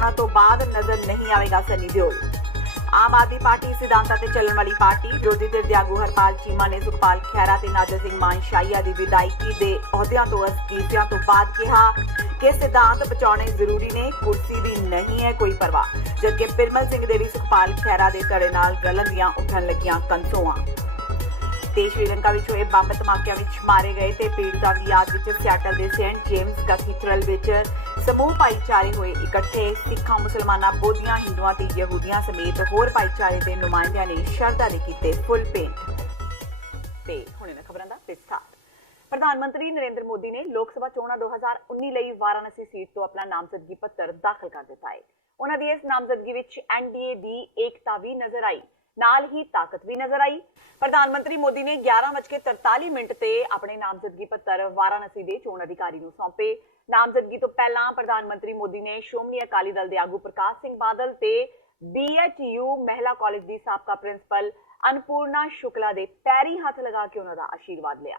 ਚੋਣਾਂ ਤੋਂ ਬਾਅਦ ਨਜ਼ਰ ਨਹੀਂ ਆਵੇਗਾ ਸਨੀ ਦਿਓਲ। ਆਮ ਆਦਮੀ ਪਾਰਟੀ ਸਿਧਾਂਤਾਂ ਤੇ ਚੱਲਣ ਵਾਲੀ ਪਾਰਟੀ। ਵਿਰੋਧੀ ਧਿਰ ਦੇ ਆਗੂ ਹਰਪਾਲ ਚੀਮਾ ਨੇ ਸੁਖਪਾਲ ਖਹਿਰਾ ਤੇ ਨਾਜਰ ਸਿੰਘ ਮਾਨਸ਼ਾਹੀਆ ਦੀ ਵਿਦਾਇਗੀ ਦੇ ਅਹੁਦਿਆਂ ਤੋਂ ਅਸਤੀਫਿਆਂ ਤੋਂ ਬਾਅਦ ਕਿਹਾ ਕਿ ਸਿਧਾਂਤ ਬਚਾਉਣੇ ਜ਼ਰੂਰੀ ਨੇ, ਕੁਰਸੀ ਦੀ ਨਹੀਂ ਹੈ ਕੋਈ ਪਰਵਾਹ। ਜਦਕਿ ਪਿਰਮਲ ਸਿੰਘ ਦੇ ਵੀ ਸੁਖਪਾਲ ਖਹਿਰਾ ਦੇ ਧੜੇ ਨਾਲ ਰਲਣ ਦੀਆਂ ਉੱਠਣ ਲੱਗੀਆਂ ਕੰਸੋਆਂ। ਤੇ ਸ਼੍ਰੀਲੰਕਾ ਵਿੱਚ ਹੋਏ ਬੰਬ ਧਮਾਕਿਆਂ ਵਿੱਚ ਮਾਰੇ ਗਏ ਤੇ ਪੀੜਤਾਂ ਦੀ ਯਾਦ ਵਿੱਚ ਸਿਆਟਲ ਦੇ ਸੇਂਟ ਜੇਮਸ ਕੈਥੀਡਰਲ ਵਿੱਚ ਸਮੂਹ ਭਾਈਚਾਰੇ ਹੋਏ ਇਕੱਠੇ। ਸਿੱਖਾਂ, ਮੁਸਲਮਾਨਾਂ, ਬੋਧੀਆਂ, ਹਿੰਦੂਆਂ ਤੇ ਯਹੂਦੀਆਂ ਸਮੇਤ ਹੋਰ ਭਾਈਚਾਰੇ ਦੇ ਨੁਮਾਇੰਦਿਆਂ ਨੇ ਸ਼ਰਧਾ ਦੇ ਕੀਤੇ ਫੁੱਲ ਪੇਂਟ। ਤੇ ਹੁਣ ਇਹਨਾਂ ਖਬਰਾਂ ਦਾ ਵਿਸਥਾਰ। ਪ੍ਰਧਾਨ ਮੰਤਰੀ ਨਰਿੰਦਰ ਮੋਦੀ ਨੇ ਲੋਕ ਸਭਾ ਚੋਣਾਂ 2019 ਲਈ ਵਾਰਾਣਸੀ ਸੀਟ ਤੋਂ ਆਪਣਾ ਨਾਮਜ਼ਦਗੀ ਪੱਤਰ ਦਾਖਲ ਕਰ ਦਿੱਤਾ ਹੈ। ਉਹਨਾਂ ਦੀ ਇਸ ਨਾਮਜ਼ਦਗੀ ਵਿੱਚ ਐਨਡੀਏ ਦੀ ਏਕਤਾ ਵੀ ਨਜ਼ਰ ਆਈ, ਨਾਲ ਹੀ ਤਾਕਤ ਵੀ ਨਜ਼ਰ ਆਈ। ਪ੍ਰਧਾਨ ਮੰਤਰੀ ਮੋਦੀ ਨੇ 11:43 ਤੇ ਆਪਣੇ ਨਾਮਜ਼ਦਗੀ ਪੱਤਰ ਵਾਰਾਣਸੀ ਦੇ ਚੋਣ ਅਧਿਕਾਰੀ ਨੂੰ ਸੌਂਪੇ। ਨਾਮਜ਼ਦਗੀ ਤੋਂ ਪਹਿਲਾਂ ਪ੍ਰਧਾਨ ਮੰਤਰੀ ਮੋਦੀ ਨੇ ਸ਼੍ਰੋਮਣੀ ਅਕਾਲੀ ਦਲ ਦੇ ਆਗੂ ਪ੍ਰਕਾਸ਼ ਸਿੰਘ ਬਾਦਲ ਤੇ BHU ਮਹਿਲਾ ਕਾਲਜ ਦੀ ਸਾਬਕਾ ਪ੍ਰਿੰਸੀਪਲ ਅਨਪੂਰਨਾ ਸ਼ੁਕਲਾ ਦੇ ਪੈਰੀ ਹੱਥ ਲਗਾ ਕੇ ਉਹਨਾਂ ਦਾ ਆਸ਼ੀਰਵਾਦ ਲਿਆ।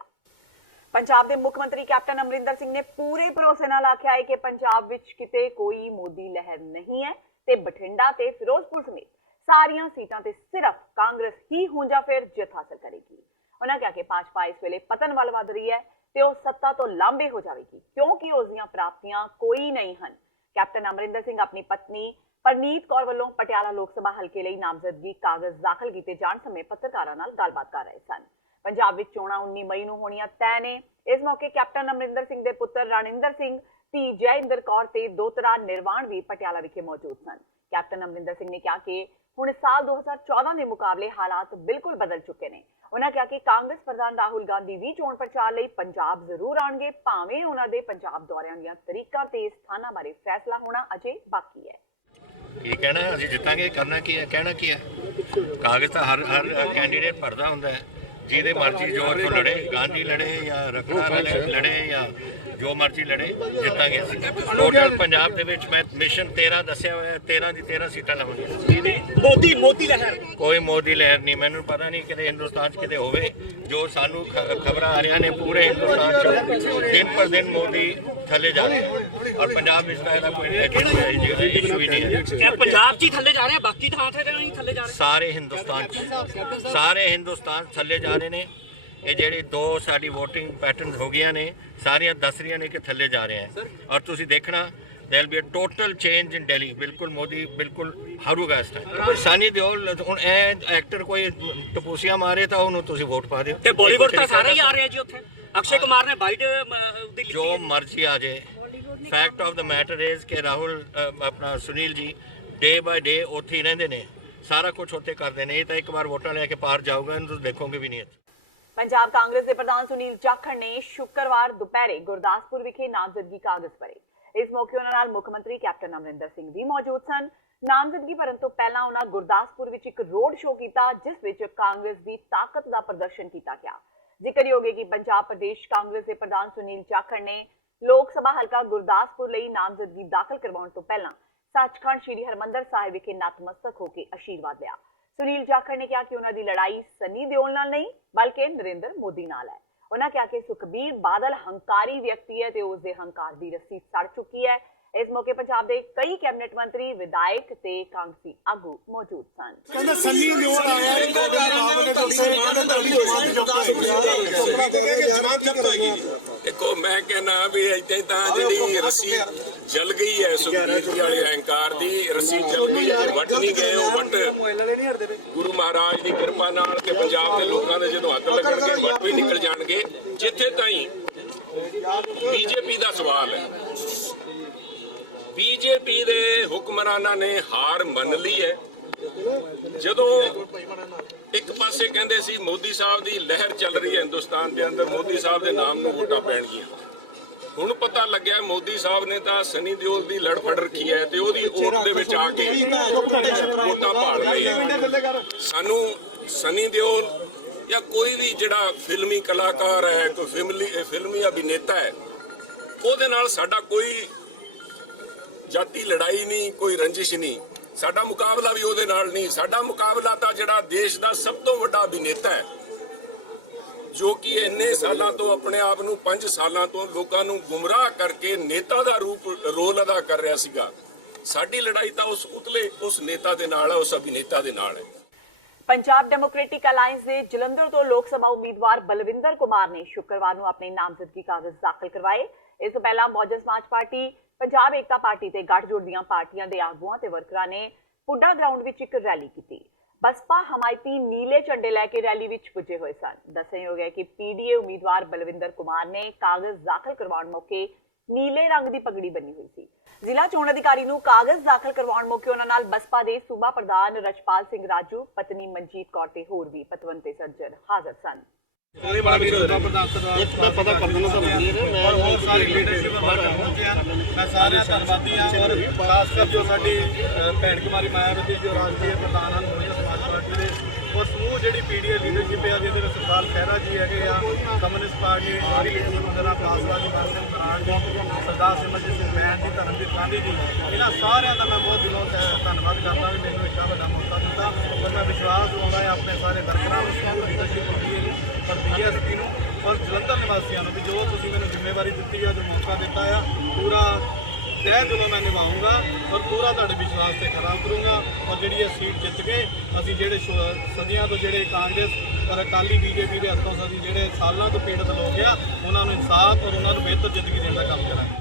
ਪੰਜਾਬ ਦੇ ਮੁੱਖ ਮੰਤਰੀ ਕੈਪਟਨ ਅਮਰਿੰਦਰ ਸਿੰਘ ਨੇ ਪੂਰੇ ਭਰੋਸੇ ਨਾਲ ਆਖਿਆ ਹੈ ਕਿ ਪੰਜਾਬ ਵਿੱਚ ਕਿਤੇ ਕੋਈ ਮੋਦੀ ਲਹਿਰ ਨਹੀਂ ਹੈ ਤੇ ਬਠਿੰਡਾ ਤੇ ਫਿਰੋਜ਼ਪੁਰ ਸਮੇਤ ਸਾਰੀਆਂ ਸੀਟਾਂ ਤੇ ਸਿਰਫ ਕਾਂਗਰਸ ਹੀ ਹੁੰਜਾ ਫੇਰ ਜਿੱਤ ਹਾਸਲ ਕਰੇਗੀ। ਉਹਨਾਂ ਕਿਹਾ ਕਿ ਭਾਜਪਾ ਇਸ ਵੇਲੇ ਪਤਨ ਵੱਲ ਵਧ ਰਹੀ ਹੈ ਤੇ ਉਹ ਸੱਤਾ ਤੋਂ ਲਾਂਭੇ ਹੋ ਜਾਵੇਗੀ ਕਿਉਂਕਿ ਉਸ ਦੀਆਂ ਪ੍ਰਾਪਤੀਆਂ ਕੋਈ ਨਹੀਂ ਹਨ। ਕੈਪਟਨ ਅਮਰਿੰਦਰ ਸਿੰਘ ਆਪਣੀ ਪਤਨੀ ਪਰਨੀਤ ਕੌਰ ਵੱਲੋਂ ਪਟਿਆਲਾ ਲੋਕ ਸਭਾ ਹਲਕੇ ਲਈ ਨਾਮਜ਼ਦਗੀ ਕਾਗਜ਼ ਦਾਖਲ ਕੀਤੇ ਜਾਣ ਸਮੇਂ ਪੱਤਰਕਾਰਾਂ ਨਾਲ ਗੱਲਬਾਤ ਕਰ ਰਹੇ ਸਨ। ਪੰਜਾਬ ਵਿੱਚ ਚੋਣਾਂ 19 ਮਈ ਨੂੰ ਹੋਣੀਆਂ ਤੈਅ ਨੇ। ਇਸ ਮੌਕੇ ਕੈਪਟਨ ਅਮਰਿੰਦਰ ਸਿੰਘ ਦੇ ਪੁੱਤਰ ਰਣਿੰਦਰ ਸਿੰਘ, ਧੀ ਜੈਇੰਦਰ ਕੌਰ ਤੇ ਦੋਤਰਾ ਨਿਰਵਾਣ ਵੀ ਪਟਿਆਲਾ ਵਿਖੇ ਮੌਜੂਦ ਸਨ। ਕੈਪਟਨ ਅਮਰਿੰਦਰ ਸਿੰਘ ਨੇ ਕਿਹਾ ਕਿ ਹੁਣ ਸਾਲ 2014 ਦੇ ਮੁਕਾਬਲੇ ਹਾਲਾਤ ਬਿਲਕੁਲ ਬਦਲ ਚੁੱਕੇ ਨੇ। ਉਹਨਾਂ ਕਿਹਾ ਕਿ ਕਾਂਗਰਸ ਪ੍ਰਧਾਨ ਰਾਹੁਲ ਗਾਂਧੀ ਵੀ ਚੋਣ ਪ੍ਰਚਾਰ ਲਈ ਪੰਜਾਬ ਜ਼ਰੂਰ ਆਉਣਗੇ, ਭਾਵੇਂ ਉਹਨਾਂ ਦੇ ਪੰਜਾਬ ਦੌਰਿਆਂ ਦੀਆਂ ਤਰੀਕਾਂ ਤੇ ਸਥਾਨਾਂ ਬਾਰੇ ਫੈਸਲਾ ਹੋਣਾ ਅਜੇ ਬਾਕੀ ਹੈ। ਕੀ ਕਹਿਣਾ, ਅਸੀਂ ਜਿੱਤਾਂਗੇ, ਕਰਨਾ ਕੀ ਹੈ, ਕਹਿਣਾ ਕੀ ਹੈ। ਕਾਗਜ਼ ਤਾਂ ਹਰ ਕੈਂਡੀਡੇਟ ਭਰਦਾ ਹੁੰਦਾ ਹੈ, ਜਿਹਦੇ ਮਰਜ਼ੀ ਜੋ ਇੱਥੋਂ ਲੜੇ, ਗਾਂਧੀ ਲੜੇ ਜਾਂ ਰਖੜਾ ਲੜੇ ਜਾਂ ਜੋ ਮਰਜ਼ੀ ਲੜੇ, ਜਿੱਤਾਂਗੇ। ਟੋਟਲ ਪੰਜਾਬ ਦੇ ਵਿੱਚ ਮੈਂ ਮਿਸ਼ਨ 13 ਦੱਸਿਆ ਹੋਇਆ, 13 ਦੀ 13 ਸੀਟਾਂ ਲਵਾਂਗੇ। ਮੋਦੀ ਲਹਿਰ, ਕੋਈ ਮੋਦੀ ਲਹਿਰ ਨਹੀਂ। ਮੈਨੂੰ ਪਤਾ ਨਹੀਂ ਕਿਤੇ ਹਿੰਦੁਸਤਾਨ 'ਚ ਕਿਤੇ ਹੋਵੇ। ਜੋ ਸਾਨੂੰ ਖਬਰਾਂ ਆ ਰਹੀਆਂ ਨੇ ਪੂਰੇ ਹਿੰਦੁਸਤਾਨ 'ਚ ਦਿਨ ਪਰ ਦਿਨ ਮੋਦੀ ਥੱਲੇ ਜਾ ਰਿਹਾ ਔਰ ਪੰਜਾਬ ਵਿੱਚ ਤਾਂ ਇਹਦਾ ਕੋਈ ਇਸ਼ੂ ਹੀ ਨਹੀਂ ਹੈ। ਪੰਜਾਬ 'ਚ ਹੀ ਥੱਲੇ ਜਾ ਰਿਹਾ, ਬਾਕੀ ਥਾਂ ਤੇ ਨਹੀਂ ਥੱਲੇ ਜਾ ਰਿਹਾ। ਸਾਰੇ ਹਿੰਦੁਸਤਾਨ 'ਚ, ਸਾਰੇ ਹਿੰਦੁਸਤਾਨ ਥੱਲੇ ਜਾ ਰਹੇ ਨੇ। ਇਹ ਜਿਹੜੀ ਦੋ ਸਾਡੀ ਵੋਟਿੰਗ ਪੈਟਰਨ ਹੋ ਗਈਆਂ ਨੇ, ਸਾਰੀਆਂ ਦੱਸ ਰਹੀਆਂ ਨੇ ਕਿ ਥੱਲੇ ਜਾ ਰਹੇ ਹੈ। ਔਰ ਤੁਸੀਂ ਦੇਖਣਾ there will be a total change in Delhi। ਬਿਲਕੁਲ ਮੋਦੀ ਬਿਲਕੁਲ ਹਾਰੂਗਾ ਇਸ ਟਾਈਮ। ਸਾਨੀ ਦਿਓਲ ਹੁਣ ਇਹ ਐਕਟਰ ਕੋਈ ਟਪੂਸੀਆਂ ਮਾਰੇ ਤਾਂ ਉਹਨੂੰ ਤੁਸੀਂ ਵੋਟ ਪਾ ਦਿਓ। ਤੇ ਬਾਲੀਵੁੱਡ ਤਾਂ ਸਾਰੇ ਹੀ ਆ ਰਹੇ ਜੀ ਉੱਥੇ। ਅਕਸ਼ੇ ਕੁਮਾਰ ਨੇ ਬਾਈਟ ਦਿੱਲੀ, ਜੋ ਮਰਜ਼ੀ ਆ ਜਾਏ। Fact of the matter is ਕਿ ਰਾਹੁਲ ਆਪਣਾ ਸੁਨੀਲ ਜੀ ਡੇ ਬਾਏ ਡੇ ਉੱਥੇ ਹੀ ਰਹਿੰਦੇ ਨੇ, ਸਾਰਾ ਕੁਝ ਉੱਥੇ ਕਰਦੇ ਨੇ। ਇਹ ਤਾਂ ਇੱਕ ਵਾਰ ਵੋਟਾਂ ਲੈ ਕੇ ਪਾਰ ਜਾਊਗਾ, ਇਹਨੂੰ ਤੁਸੀਂ ਦੇਖੋਗੇ ਵੀ ਨਹੀਂ। ਪੰਜਾਬ ਕਾਂਗਰਸ ਦੇ ਪ੍ਰਧਾਨ ਸੁਨੀਲ ਜਾਖੜ ਨੇ ਸ਼ੁੱਕਰਵਾਰ ਦੁਪਹਿਰੇ ਗੁਰਦਾਸਪੁਰ ਵਿਖੇ ਨਾਮਜ਼ਦਗੀ ਕਾਗਜ਼ ਭਰੇ। ਇਸ ਮੌਕੇ ਉਹਨਾਂ ਨਾਲ ਮੁੱਖ ਮੰਤਰੀ ਕੈਪਟਨ ਅਮਰਿੰਦਰ ਸਿੰਘ ਵੀ ਮੌਜੂਦ ਸਨ। ਨਾਮਜ਼ਦਗੀ ਭਰਨ ਤੋਂ ਪਹਿਲਾਂ ਉਹਨਾਂ ਗੁਰਦਾਸਪੁਰ ਵਿੱਚ ਇੱਕ ਰੋਡ ਸ਼ੋਅ ਕੀਤਾ, ਜਿਸ ਵਿੱਚ ਕਾਂਗਰਸ ਦੀ ਤਾਕਤ ਦਾ ਪ੍ਰਦਰਸ਼ਨ ਕੀਤਾ ਗਿਆ। ਜ਼ਿਕਰਯੋਗ ਹੈ ਕਿ ਪੰਜਾਬ ਪ੍ਰਦੇਸ਼ ਕਾਂਗਰਸ ਦੇ ਪ੍ਰਧਾਨ ਸੁਨੀਲ ਜਾਖੜ ਨੇ ਲੋਕ ਸਭਾ ਹਲਕਾ ਗੁਰਦਾਸਪੁਰ ਲਈ ਨਾਮਜ਼ਦਗੀ ਦਾਖਲ ਕਰਵਾਉਣ ਤੋਂ ਪਹਿਲਾਂ ਸੱਚਖੰਡ ਸ੍ਰੀ ਹਰਿਮੰਦਰ ਸਾਹਿਬ ਵਿਖੇ ਨਤਮਸਤਕ ਹੋ ਕੇ ਆਸ਼ੀਰਵਾਦ ਲਿਆ। ਸੁਨੀਲ ਜਾਖੜ ਨੇ ਕਿਹਾ ਕਿ ਉਹਨਾਂ ਦੀ ਲੜਾਈ ਸਨੀ ਦਿਓਲ ਨਾਲ ਨਹੀਂ ਬਲਕਿ ਨਰਿੰਦਰ ਮੋਦੀ ਨਾਲ ਹੈ। ਉਹਨਾਂ ਕਿਹਾ ਕਿ ਸੁਖਬੀਰ ਬਾਦਲ ਹੰਕਾਰੀ ਵਿਅਕਤੀ ਹੈ ਤੇ ਉਸ ਦੇ ਹੰਕਾਰ ਦੀ ਰੱਸੀ ਸੜ ਚੁੱਕੀ ਹੈ। ਇਸ ਮੌਕੇ ਪੰਜਾਬ ਦੇ ਕਈ ਕੈਬਨਿਟ ਮੰਤਰੀ, ਵਿਧਾਇਕ ਤੇ ਕਾਂਗਰਸੀ ਆਗੂ ਮੌਜੂਦ ਸਨ। ਕਹਿੰਦਾ ਸਨੀ ਦਿਓਲ ਆਇਆ ਦੇਖੋ, ਮੈਂ ਕਹਿੰਦਾ ਵੀ ਇੱਥੇ ਤਾਂ ਜਿਹੜੀ ਰੱਸੀ ਜਲ ਗਈ ਹੈ ਸੁਖਬੀਰ ਜੀ ਵਾਲੇ ਅਹੰਕਾਰ ਦੀ ਰੱਸੀ ਜਲ ਗਈ ਹੈ। ਵੱਟ ਨਹੀਂ ਗਏ ਉਹ ਵੱਟ ਗੁਰੂ ਮਹਾਰਾਜ ਦੀ ਕਿਰਪਾ ਨਾਲ ਤੇ ਪੰਜਾਬ ਦੇ ਲੋਕਾਂ ਦੇ ਜਦੋਂ ਹੱਥ ਲੱਗਣਗੇ ਵੱਟ ਵੀ ਨਿਕਲ ਜਾਣਗੇ। ਜਿੱਥੇ ਤਾਈਂ ਬੀਜੇਪੀ ਦਾ ਸਵਾਲ ਹੈ, ਬੀਜੇਪੀ ਦੇ ਹੁਕਮਰਾਨਾਂ ਨੇ ਹਾਰ ਮੰਨ ਲਈ ਹੈ। ਜਦੋਂ ਇੱਕ ਪਾਸੇ ਕਹਿੰਦੇ ਸੀ ਮੋਦੀ ਸਾਹਿਬ ਦੀ ਲਹਿਰ ਚੱਲ ਰਹੀ ਹੈ ਹਿੰਦੁਸਤਾਨ ਦੇ ਅੰਦਰ, ਮੋਦੀ ਸਾਹਿਬ ਦੇ ਨਾਮ ਨੂੰ ਵੋਟਾਂ ਪੈਣਗੀਆਂ। ਹੁਣ ਪਤਾ ਲੱਗਿਆ ਮੋਦੀ ਸਾਹਿਬ ਨੇ ਤਾਂ ਸਨੀ ਦਿਓਲ ਦੀ ਲੜ ਫੜ ਰੱਖੀ ਹੈ ਤੇ ਉਹਦੀ ਓਟ ਦੇ ਵਿੱਚ ਆ ਕੇ ਵੋਟਾਂ ਭਾਲ ਰਹੀ ਹੈ। ਸਾਨੂੰ ਸਨੀ ਦਿਓਲ ਜਾਂ ਕੋਈ ਵੀ ਜਿਹੜਾ ਫਿਲਮੀ ਕਲਾਕਾਰ ਹੈ, ਕੋਈ ਫਿਲਮੀ ਅਭਿਨੇਤਾ ਹੈ, ਉਹਦੇ ਨਾਲ ਸਾਡਾ ਕੋਈ ਜਾਤੀ ਲੜਾਈ ਨਹੀਂ, ਕੋਈ ਰੰਜਿਸ਼ ਨਹੀਂ। ਸਾਡਾ ਮੁਕਾਬਲਾ ਵੀ ਉਹਦੇ ਨਾਲ ਨਹੀਂ। ਸਾਡਾ ਮੁਕਾਬਲਾ ਤਾਂ ਜਿਹੜਾ ਦੇਸ਼ ਦਾ ਸਭ ਤੋਂ ਵੱਡਾ ਅਭਿਨੇਤਾ ਹੈ, ਜੋ ਕਿ ਇੰਨੇ ਸਾਲਾਂ ਤੋਂ ਆਪਣੇ ਆਪ ਨੂੰ 5 ਸਾਲਾਂ ਤੋਂ ਲੋਕਾਂ ਨੂੰ ਗੁੰਮਰਾਹ ਕਰਕੇ ਨੇਤਾ ਦਾ ਰੋਲ ਅਦਾ ਕਰ ਰਿਹਾ ਸੀਗਾ, ਸਾਡੀ ਲੜਾਈ ਤਾਂ ਉਸ ਨੇਤਾ ਦੇ ਨਾਲ ਹੈ, ਉਸ ਅਭਿਨੇਤਾ ਦੇ ਨਾਲ ਹੈ। ਪੰਜਾਬ ਡੈਮੋਕ੍ਰੈਟਿਕ ਅਲਾਇੰਸ ਦੇ ਜਲੰਧਰ ਤੋਂ ਲੋਕ ਸਭਾ ਉਮੀਦਵਾਰ ਬਲਵਿੰਦਰ ਕੁਮਾਰ ਨੇ ਸ਼ੁੱਕਰਵਾਰ ਨੂੰ ਆਪਣੇ ਨਾਮਜ਼ਦਗੀ ਕਾਗਜ਼ ਦਾਖਲ ਕਰਵਾਏ। ਇਸ ਤੋਂ ਪਹਿਲਾਂ ਮੌਜੂਦਾ ਸਮਾਜ ਪਾਰਟੀ, ਪੰਜਾਬ ਏਕਤਾ ਪਾਰਟੀ ਤੇ ਗੱਠਜੋੜ ਦੀਆਂ ਪਾਰਟੀਆਂ ਦੇ ਆਗੂਆਂ ਤੇ ਵਰਕਰਾਂ ਨੇ ਪੁੱਡਾ ਗਰਾਊਂਡ ਵਿੱਚ ਇੱਕ ਰੈਲੀ ਕੀਤੀ। ਬਸਪਾ ਹਮਾਇਤੀ ਨੀਲੇ ਝੰਡੇ ਲੈ ਕੇ ਰੈਲੀ ਵਿੱਚ ਪੁੱਜੇ ਹੋਏ ਸਨ। ਦੱਸਣਯੋਗ ਹੈ ਕਿ ਪੀਡੀਏ ਉਮੀਦਵਾਰ ਬਲਵਿੰਦਰ ਕੁਮਾਰ ਨੇ ਕਾਗਜ਼ ਦਾਖਲ ਕਰਵਾਉਣ ਮੌਕੇ ਨੀਲੇ ਰੰਗ ਦੀ ਪਗੜੀ ਬੰਨੀ ਹੋਈ ਸੀ। ਜ਼ਿਲ੍ਹਾ ਚੋਣ ਅਧਿਕਾਰੀ ਨੂੰ ਕਾਗਜ਼ ਦਾਖਲ ਕਰਵਾਉਣ ਮੌਕੇ ਉਹਨਾਂ ਨਾਲ ਬਸਪਾ ਦੇ ਸੂਬਾ ਪ੍ਰਧਾਨ ਰਛਪਾਲ ਸਿੰਘ ਰਾਜੂ, ਪਤਨੀ ਮਨਜੀਤ ਕੌਰ ਤੇ ਹੋਰ ਵੀ ਪਤਵੰਤੇ ਸੱਜਣ ਹਾਜ਼ਰ ਸਨ। मैं पता कर दूंगा और बहुत सारी लीडरशिप मैं सारे धन्यवादी हाँ और खासकर जो साडी भैन कुमारी मायावती जो राष्ट्रीय प्रधान हैं बहुजन समाज पार्टी के और समूह जी पीडीए लीडरशिप है जिसे सरदार खैरा जी है कम्युनिस्ट पार्टी सारी लीडरशिप वगैरह कासवादी सरदार सिमरजीत सिंह मैन जी, धर्मजीत गांधी जी, इन्होंने सारे का मैं बहुत दिलों धन्यवाद करता भी मैंने इतना बड़ा मौका दिता और मैं विश्वास दिलाना है अपने सारे वर्करां समूह लीडरशिप पर बीएसपी और जलंधर निवासियों भी जो तुसीं मैनूं जिम्मेवारी दी है, जो मौका दिता है, पूरा तय दिलों मैं निभाऊंगा और पूरा तुहाडे विश्वास से खरा उतरूंगा और जी सीट जित के असीं जिहड़े सदियां तो जिहड़े कांग्रेस और अकाली बीजेपी के हथों असीं जिहड़े सालों तो पीड़ित लोग आ उन्हां नूं इंसाफ और उन्हां नूं बेहतर जिंदगी देण दा काम करांगे।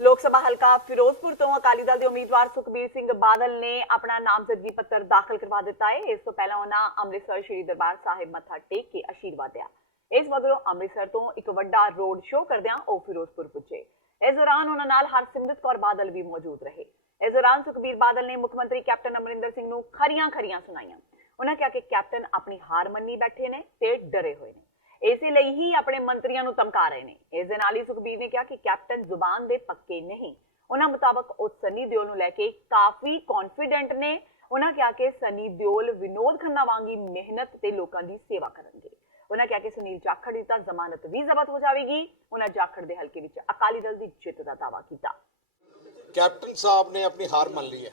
ਲੋਕ ਸਭਾ ਹਲਕਾ ਫਿਰੋਜ਼ਪੁਰ ਤੋਂ ਅਕਾਲੀ ਦਲ ਦੇ ਉਮੀਦਵਾਰ ਸੁਖਬੀਰ ਸਿੰਘ ਬਾਦਲ ਨੇ ਆਪਣਾ ਨਾਮਜ਼ਦਗੀ ਪੱਤਰ ਦਾਖਲ ਕਰਵਾ ਦਿੱਤਾ ਹੈ। ਇਸ ਤੋਂ ਪਹਿਲਾਂ ਉਹਨਾਂ ਅੰਮ੍ਰਿਤਸਰ ਸ਼੍ਰੀ ਦਰਬਾਰ ਸਾਹਿਬ ਮੱਥਾ ਟੇਕ ਕੇ ਅਸ਼ੀਰਵਾਦ ਲਿਆ। ਇਸ ਮਗਰੋਂ ਅੰਮ੍ਰਿਤਸਰ ਤੋਂ ਇੱਕ ਵੱਡਾ ਰੋਡ ਸ਼ੋਅ ਕਰਦਿਆਂ ਉਹ ਫਿਰੋਜ਼ਪੁਰ ਪੁੱਜੇ। ਇਸ ਦੌਰਾਨ ਉਹਨਾਂ ਨਾਲ ਹਰਸਿਮਰਤ ਕੌਰ ਬਾਦਲ ਵੀ ਮੌਜੂਦ ਰਹੇ। ਇਸ ਦੌਰਾਨ ਸੁਖਬੀਰ ਬਾਦਲ ਨੇ ਮੁੱਖ ਮੰਤਰੀ ਕੈਪਟਨ ਅਮਰਿੰਦਰ ਸਿੰਘ ਨੂੰ ਖਰੀਆਂ ਸੁਣਾਈਆਂ। ਉਹਨਾਂ ਕਿਹਾ ਕਿ ਕੈਪਟਨ ਆਪਣੀ ਹਾਰ ਮੰਨੀ ਬੈਠੇ ਨੇ ਤੇ ਡਰੇ ਹੋਏ ਨੇ, ਇਸੇ ਲਈ ਹੀ ਆਪਣੇ ਮੰਤਰੀਆਂ ਨੂੰ ਧਮਕਾ ਰਹੇ ਨੇ। ਇਸ ਦੇ ਨਾਲ ਹੀ ਸੁਖਬੀਰ ਨੇ ਕਿਹਾ ਕਿ ਕੈਪਟਨ ਜ਼ੁਬਾਨ ਦੇ ਪੱਕੇ ਨਹੀਂ। ਉਹਨਾਂ ਮੁਤਾਬਕ ਉਹ ਸਨੀ ਦਿਓਲ ਨੂੰ ਲੈ ਕੇ ਕਾਫੀ ਕੌਨਫੀਡੈਂਟ ਨੇ। ਉਹਨਾਂ ਕਿਹਾ ਕਿ ਸਨੀ ਦਿਓਲ ਵਿਨੋਦ ਖੰਨਾ ਵਾਂਗੀ ਮਿਹਨਤ ਤੇ ਲੋਕਾਂ ਦੀ ਸੇਵਾ ਕਰਨਗੇ। ਉਹਨਾਂ ਕਿਹਾ ਕਿ ਸੁਨੀਲ ਜਾਖੜ ਦੀ ਤਾਂ ਜ਼ਮਾਨਤ ਵੀ ਜ਼ਬਤ ਹੋ ਜਾਵੇਗੀ। ਉਹਨਾਂ ਜਾਖੜ ਦੇ ਹਲਕੇ ਵਿੱਚ ਅਕਾਲੀ ਦਲ ਦੀ ਜਿੱਤ ਦਾ ਦਾਅਵਾ ਕੀਤਾ। ਕੈਪਟਨ ਸਾਹਿਬ ਨੇ ਆਪਣੀ ਹਾਰ ਮੰਨ ਲਈ ਹੈ।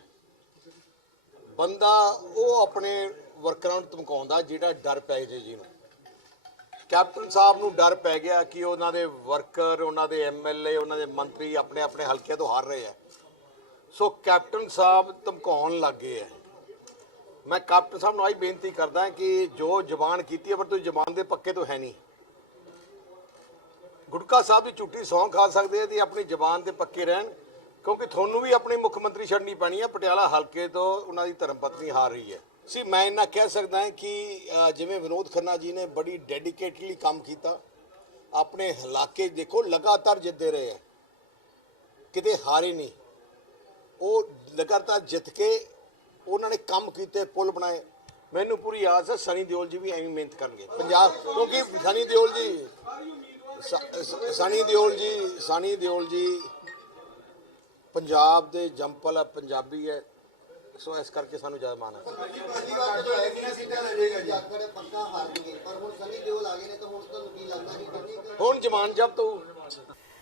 ਬੰਦਾ ਉਹ ਆਪਣੇ ਵਰਕਰਾਂ ਨੂੰ ਧਮਕਾਉਂਦਾ ਜਿਹੜਾ ਡਰ ਪੈ ਜੇ ਜੀ ਨੂੰ। ਕੈਪਟਨ ਸਾਹਿਬ ਨੂੰ ਡਰ ਪੈ ਗਿਆ ਕਿ ਉਹਨਾਂ ਦੇ ਵਰਕਰ, ਉਹਨਾਂ ਦੇ ਐਮਐਲਏ, ਉਹਨਾਂ ਦੇ ਮੰਤਰੀ ਆਪਣੇ ਆਪਣੇ ਹਲਕੇ ਤੋਂ ਹਾਰ ਰਹੇ ਆ, ਸੋ ਕੈਪਟਨ ਸਾਹਿਬ ਧਮਕਾਉਣ ਲੱਗ ਗਏ ਹੈ। ਮੈਂ ਕੈਪਟਨ ਸਾਹਿਬ ਨੂੰ ਆਹੀ ਬੇਨਤੀ ਕਰਦਾ ਕਿ ਜੋ ਜ਼ਬਾਨ ਕੀਤੀ ਹੈ ਪਰ ਤੁਸੀਂ ਜ਼ਬਾਨ ਦੇ ਪੱਕੇ ਤੋਂ ਹੈ ਨਹੀਂ। ਗੁਟਕਾ ਸਾਹਿਬ ਦੀ ਝੂਠੀ ਸਹੁੰ ਖਾ ਸਕਦੇ ਆ ਤੇ ਆਪਣੀ ਜ਼ਬਾਨ ਦੇ ਪੱਕੇ ਰਹਿਣ, ਕਿਉਂਕਿ ਤੁਹਾਨੂੰ ਵੀ ਆਪਣੀ ਮੁੱਖ ਮੰਤਰੀ ਛੱਡਣੀ ਪੈਣੀ ਹੈ। ਪਟਿਆਲਾ ਹਲਕੇ ਤੋਂ ਉਹਨਾਂ ਦੀ ਧਰਮ ਪਤਨੀ ਹਾਰ ਰਹੀ ਹੈ। ਸੀ ਮੈਂ ਇੰਨਾ ਕਹਿ ਸਕਦਾ ਕਿ ਜਿਵੇਂ ਵਿਨੋਦ ਖੰਨਾ ਜੀ ਨੇ ਬੜੀ ਡੈਡੀਕੇਟਡਲੀ ਕੰਮ ਕੀਤਾ, ਆਪਣੇ ਇਲਾਕੇ ਦੇਖੋ ਲਗਾਤਾਰ ਜਿੱਤਦੇ ਰਹੇ ਹੈ, ਕਿਤੇ ਹਾਰੇ ਨਹੀਂ। ਉਹ ਲਗਾਤਾਰ ਜਿੱਤ ਕੇ ਉਹਨਾਂ ਨੇ ਕੰਮ ਕੀਤੇ, ਪੁਲ ਬਣਾਏ। ਮੈਨੂੰ ਪੂਰੀ ਆਸ ਹੈ ਸਨੀ ਦਿਓਲ ਜੀ ਵੀ ਐਵੇਂ ਮਿਹਨਤ ਕਰਨਗੇ ਪੰਜਾਬ, ਕਿਉਂਕਿ ਸਨੀ ਦਿਓਲ ਜੀ ਪੰਜਾਬ ਦੇ ਜੰਪਲ ਹੈ, ਪੰਜਾਬੀ ਹੈ, ਸੋ ਇਸ ਕਰਕੇ ਸਾਨੂੰ ਜ਼ਿਆਦਾ ਮਾਣ ਹੈ। ਹੁਣ ਜ਼ਮਾਨ ਜ਼ਬਤ ਹੋਊ।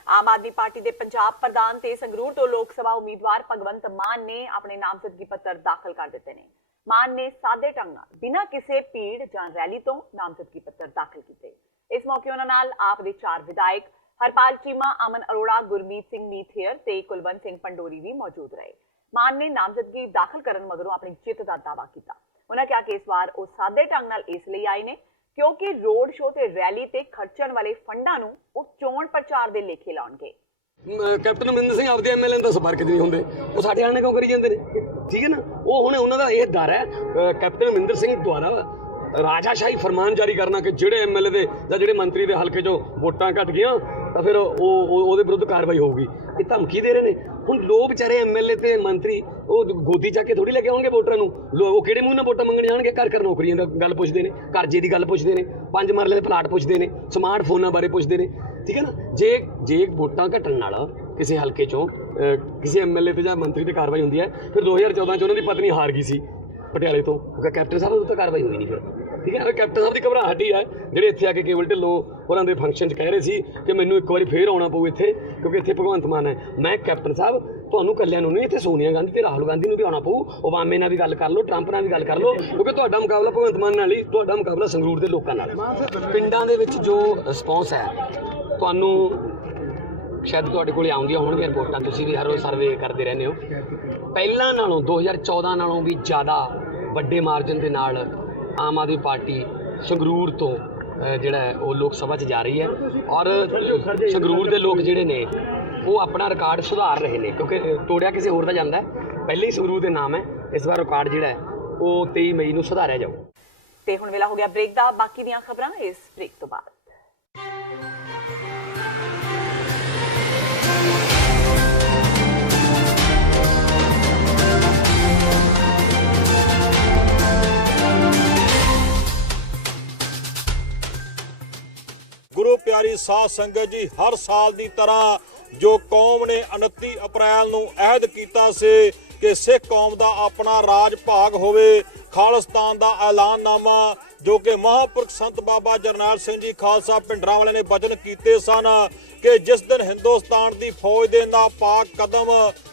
ਆਮ ਆਦਮੀ ਪਾਰਟੀ ਦੇ ਪੰਜਾਬ ਪ੍ਰਧਾਨ ਤੇ ਸੰਗਰੂਰ ਤੋਂ ਲੋਕ ਸਭਾ ਉਮੀਦਵਾਰ ਭਗਵੰਤ ਮਾਨ ਨੇ ਆਪਣੇ ਨਾਮਜ਼ਦਗੀ ਪੱਤਰ ਦਾਖਲ ਕਰ ਦਿੱਤੇ ਨੇ। ਮਾਨ ਨੇ ਸਾਦੇ ਢੰਗ ਨਾਲ ਬਿਨਾਂ ਕਿਸੇ ਭੀੜ ਜਾਂ ਰੈਲੀ ਤੋਂ ਨਾਮਜ਼ਦਗੀ ਪੱਤਰ ਦਾਖਲ ਕੀਤੇ। ਇਸ ਮੌਕੇ ਉਹਨਾਂ ਨਾਲ ਆਪ ਦੇ 4 ਵਿਧਾਇਕ ਹਰਪਾਲ ਚੀਮਾ, ਅਮਨ ਅਰੋੜਾ, ਗੁਰਮੀਤ ਸਿੰਘ ਮੀਥੇਰ ਤੇ ਕੁਲਵੰਤ ਸਿੰਘ ਪੰਡੋਰੀ ਵੀ ਮੌਜੂਦ ਰਹੇ। ਮਾਨ ਨੇ ਨਾਮਜ਼ਦਗੀ ਦਾਖਲ ਕਰਨ ਮਗਰੋਂ ਆਪਣੀ ਜਿੱਤ ਦਾ ਦਾਅਵਾ ਕੀਤਾ। ਉਹਨਾਂ ਕਿਹਾ ਕਿ ਇਸ ਵਾਰ ਉਹ ਸਾਦੇ ਢੰਗ ਨਾਲ ਇਸ ਲਈ ਆਏ ਨੇ ਕਿਉਂਕਿ ਰੋਡ ਸ਼ੋਅ ਤੇ ਰੈਲੀ ਤੇ ਖਰਚਣ ਵਾਲੇ ਫੰਡਾਂ ਨੂੰ ਉਹ ਚੋਣ ਪ੍ਰਚਾਰ ਦੇ ਲੇਖੇ ਲਾਉਣਗੇ। ਕੈਪਟਨ ਅਮਰਿੰਦਰ ਸਿੰਘ ਆਪਦੇ ਐਮਐਲਏ ਦਾ ਸੰਪਰਕ ਨਹੀਂ ਹੁੰਦੇ, ਉਹ ਸਾਡੇ ਆਣੇ ਕਿਉਂ ਕਰੀ ਜਾਂਦੇ ਨੇ? ਠੀਕ ਹੈ ਨਾ, ਉਹ ਹੁਣ ਉਹਨਾਂ ਦਾ ਇਹ ਡਰ ਹੈ ਕੈਪਟਨ ਅਮਰਿੰਦਰ ਸਿੰਘ ਦੁਆਰਾ ਰਾਜਾਸ਼ਾਹੀ ਫਰਮਾਨ ਜਾਰੀ ਕਰਨਾ ਕਿ ਜਿਹੜੇ ਐਮਐਲਏ ਦੇ ਜਾਂ ਜਿਹੜੇ ਮੰਤਰੀ ਦੇ ਹਲਕੇ 'ਚੋਂ ਵੋਟਾਂ ਘਟ ਗਈਆਂ ਤਾਂ ਫਿਰ ਉਹਦੇ ਵਿਰੁੱਧ ਕਾਰਵਾਈ ਹੋਊਗੀ। ਇਹ ਧਮਕੀ ਦੇ ਰਹੇ ਨੇ। ਹੁਣ ਲੋਕ ਵਿਚਾਰੇ ਐਮਐਲਏ ਤੇ ਮੰਤਰੀ ਉਹ ਗੋਦੀ ਚੱਕ ਕੇ ਥੋੜੀ ਲੈ ਕੇ ਆਉਣਗੇ ਵੋਟਰਾਂ ਨੂੰ। ਉਹ ਕਿਹੜੇ ਮੂੰਹ ਨਾਲ ਵੋਟਾਂ ਮੰਗਣ ਜਾਣਗੇ? ਘਰ ਨੌਕਰੀਆਂ ਦਾ ਗੱਲ ਪੁੱਛਦੇ ਨੇ, ਕਰਜ਼ੇ ਦੀ ਗੱਲ ਪੁੱਛਦੇ ਨੇ, 5 ਮਰਲੇ ਦੇ ਪਲਾਟ ਪੁੱਛਦੇ ਨੇ, ਸਮਾਰਟਫੋਨਾਂ ਬਾਰੇ ਪੁੱਛਦੇ ਨੇ। ਠੀਕ ਹੈ ਨਾ, ਜੇ ਵੋਟਾਂ ਘਟਣ ਨਾਲ ਕਿਸੇ ਹਲਕੇ 'ਚੋਂ ਕਿਸੇ ਐਮਐਲਏ ਤੇ ਜਾਂ ਮੰਤਰੀ ਤੇ ਕਾਰਵਾਈ ਹੁੰਦੀ ਹੈ, ਫਿਰ 2014 'ਚ ਉਹਨਾਂ ਦੀ ਪਤਨੀ ਹਾਰ ਗਈ ਸੀ ਪਟਿਆਲੇ ਤੋਂ, ਕੈਪਟਨ ਸਾਹਿਬ ਉੱਤੇ ਕਾਰਵਾਈ ਹੋਈ ਨਹੀਂ ਫਿਰ। ਠੀਕ ਹੈ, ਕੈਪਟਨ ਸਾਹਿਬ ਦੀ ਘਬਰਾਹਟ ਹੀ ਹੈ ਜਿਹੜੇ ਇੱਥੇ ਆ ਕੇ ਕੇਵਲ ਢਿੱਲੋਂ ਹੋਰਾਂ ਦੇ ਫੰਕਸ਼ਨ 'ਚ ਕਹਿ ਰਹੇ ਸੀ ਕਿ ਮੈਨੂੰ ਇੱਕ ਵਾਰੀ ਫੇਰ ਆਉਣਾ ਪਊ ਇੱਥੇ ਕਿਉਂਕਿ ਇੱਥੇ ਭਗਵੰਤ ਮਾਨ ਹੈ। ਮੈਂ ਕੈਪਟਨ ਸਾਹਿਬ ਤੁਹਾਨੂੰ ਇਕੱਲਿਆਂ ਨੂੰ ਨਹੀਂ, ਇੱਥੇ ਸੋਨੀਆ ਗਾਂਧੀ ਤੇ ਰਾਹੁਲ ਗਾਂਧੀ ਨੂੰ ਵੀ ਆਉਣਾ ਪਊ, ਓਬਾਮੇ ਨਾਲ ਵੀ ਗੱਲ ਕਰ ਲਓ, ਟਰੰਪ ਨਾਲ ਵੀ ਗੱਲ ਕਰ ਲਓ, ਕਿਉਂਕਿ ਤੁਹਾਡਾ ਮੁਕਾਬਲਾ ਭਗਵੰਤ ਮਾਨ ਨਾਲ ਹੀ, ਤੁਹਾਡਾ ਮੁਕਾਬਲਾ ਸੰਗਰੂਰ ਦੇ ਲੋਕਾਂ ਨਾਲ। ਪਿੰਡਾਂ ਦੇ ਵਿੱਚ ਜੋ ਰਿਸਪੌਂਸ ਹੈ ਤੁਹਾਨੂੰ ਸ਼ਾਇਦ ਤੁਹਾਡੇ ਕੋਲ ਆਉਂਦੀਆਂ ਹੋਣਗੀਆਂ ਰਿਪੋਰਟਾਂ, ਤੁਸੀਂ ਵੀ ਹਰ ਰੋਜ਼ ਸਰਵੇ ਕਰਦੇ ਰਹਿੰਦੇ ਹੋ। ਪਹਿਲਾਂ ਨਾਲੋਂ 2014 ਨਾਲੋਂ ਵੀ ਜ਼ਿਆਦਾ ਵੱਡੇ ਮਾਰਜਨ ਦੇ ਨਾਲ ਆਮ ਆਦਮੀ ਪਾਰਟੀ ਸੰਗਰੂਰ ਤੋਂ ਜਿਹੜਾ ਹੈ ਉਹ ਲੋਕ ਸਭਾ 'ਚ ਜਾ ਰਹੀ ਹੈ ਔਰ ਸੰਗਰੂਰ ਦੇ ਲੋਕ ਜਿਹੜੇ ਨੇ ਉਹ ਆਪਣਾ ਰਿਕਾਰਡ ਸੁਧਾਰ ਰਹੇ ਨੇ ਕਿਉਂਕਿ ਤੋੜਿਆ ਕਿਸੇ ਹੋਰ ਦਾ ਜਾਂਦਾ ਹੈ। ਪਹਿਲੇ ਹੀ ਸੰਗਰੂਰ ਦੇ ਨਾਮ ਹੈ, ਇਸ ਵਾਰ ਰਿਕਾਰਡ ਜਿਹੜਾ ਹੈ ਉਹ 23 ਮਈ ਨੂੰ ਸੁਧਾਰਿਆ ਜਾਊ। ਤੇ ਹੁਣ ਵੇਲਾ ਹੋ ਗਿਆ ਬ੍ਰੇਕ ਦਾ। ਬਾਕੀ ਦੀਆਂ ਖਬਰਾਂ ਇਸ ਬ੍ਰੇਕ ਤੋਂ ਬਾਅਦ। ਗੁਰੂ ਪਿਆਰੀ ਸਾਧ ਸੰਗਤ ਜੀ, ਹਰ ਸਾਲ ਦੀ ਤਰ੍ਹਾਂ ਜੋ ਕੌਮ ਨੇ 29 ਅਪ੍ਰੈਲ ਨੂੰ ਅਹਿਦ ਕੀਤਾ ਸੀ ਕਿ ਸਿੱਖ ਕੌਮ ਦਾ ਆਪਣਾ ਰਾਜ ਭਾਗ ਹੋਵੇ, ਖਾਲਿਸਤਾਨ ਦਾ ਐਲਾਨਨਾਮਾ ਜੋ ਕਿ ਮਹਾਂਪੁਰਖ ਸੰਤ ਬਾਬਾ ਜਰਨੈਲ ਸਿੰਘ ਜੀ ਖਾਲਸਾ ਭਿੰਡਰਾਂਵਾਲੇ ਨੇ ਵਚਨ ਕੀਤੇ ਸਨ ਕਿ ਜਿਸ ਦਿਨ ਹਿੰਦੁਸਤਾਨ ਦੀ ਫੌਜ ਦੇ ਨਾਪਾਕ ਕਦਮ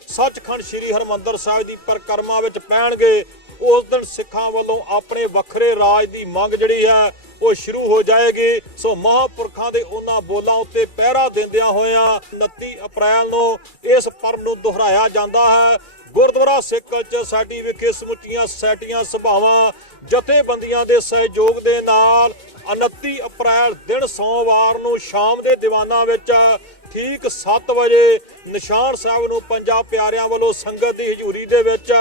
ਸੱਚਖੰਡ ਸ੍ਰੀ ਹਰਿਮੰਦਰ ਸਾਹਿਬ ਦੀ ਪਰਿਕਰਮਾ ਵਿੱਚ ਪੈਣਗੇ, ਉਸ ਦਿਨ ਸਿੱਖਾਂ ਵੱਲੋਂ ਆਪਣੇ ਵੱਖਰੇ ਰਾਜ ਦੀ ਮੰਗ ਜਿਹੜੀ ਹੈ ਉਹ ਸ਼ੁਰੂ ਹੋ ਜਾਏਗੀ। ਸੋ ਮਹਾਂਪੁਰਖਾਂ ਦੇ ਉਹਨਾਂ ਬੋਲਾਂ ਉੱਤੇ ਪਹਿਰਾ ਦਿੰਦਿਆਂ ਹੋਇਆਂ 29 ਅਪ੍ਰੈਲ ਨੂੰ ਇਸ ਪਰਵ ਨੂੰ ਦੁਹਰਾਇਆ ਜਾਂਦਾ ਹੈ। ਗੁਰਦੁਆਰਾ ਸਿੱਖ ਕਲਚਰ ਸੋਸਾਇਟੀ ਵਿਖੇ ਸਮੁੱਚੀਆਂ ਸੁਸਾਇਟੀਆਂ ਸਭਾਵਾਂ ਜਥੇਬੰਦੀਆਂ ਦੇ ਸਹਿਯੋਗ ਦੇ ਨਾਲ 29 ਅਪ੍ਰੈਲ ਦਿਨ ਸੋਮਵਾਰ ਨੂੰ ਸ਼ਾਮ ਦੇ ਦੀਵਾਨਾਂ ਵਿੱਚ ਠੀਕ 7 ਵਜੇ ਨਿਸ਼ਾਨ ਸਾਹਿਬ ਨੂੰ ਪੰਜਾਂ ਪਿਆਰਿਆਂ ਵੱਲੋਂ ਸੰਗਤ ਦੀ ਹਜ਼ੂਰੀ ਦੇ ਵਿੱਚ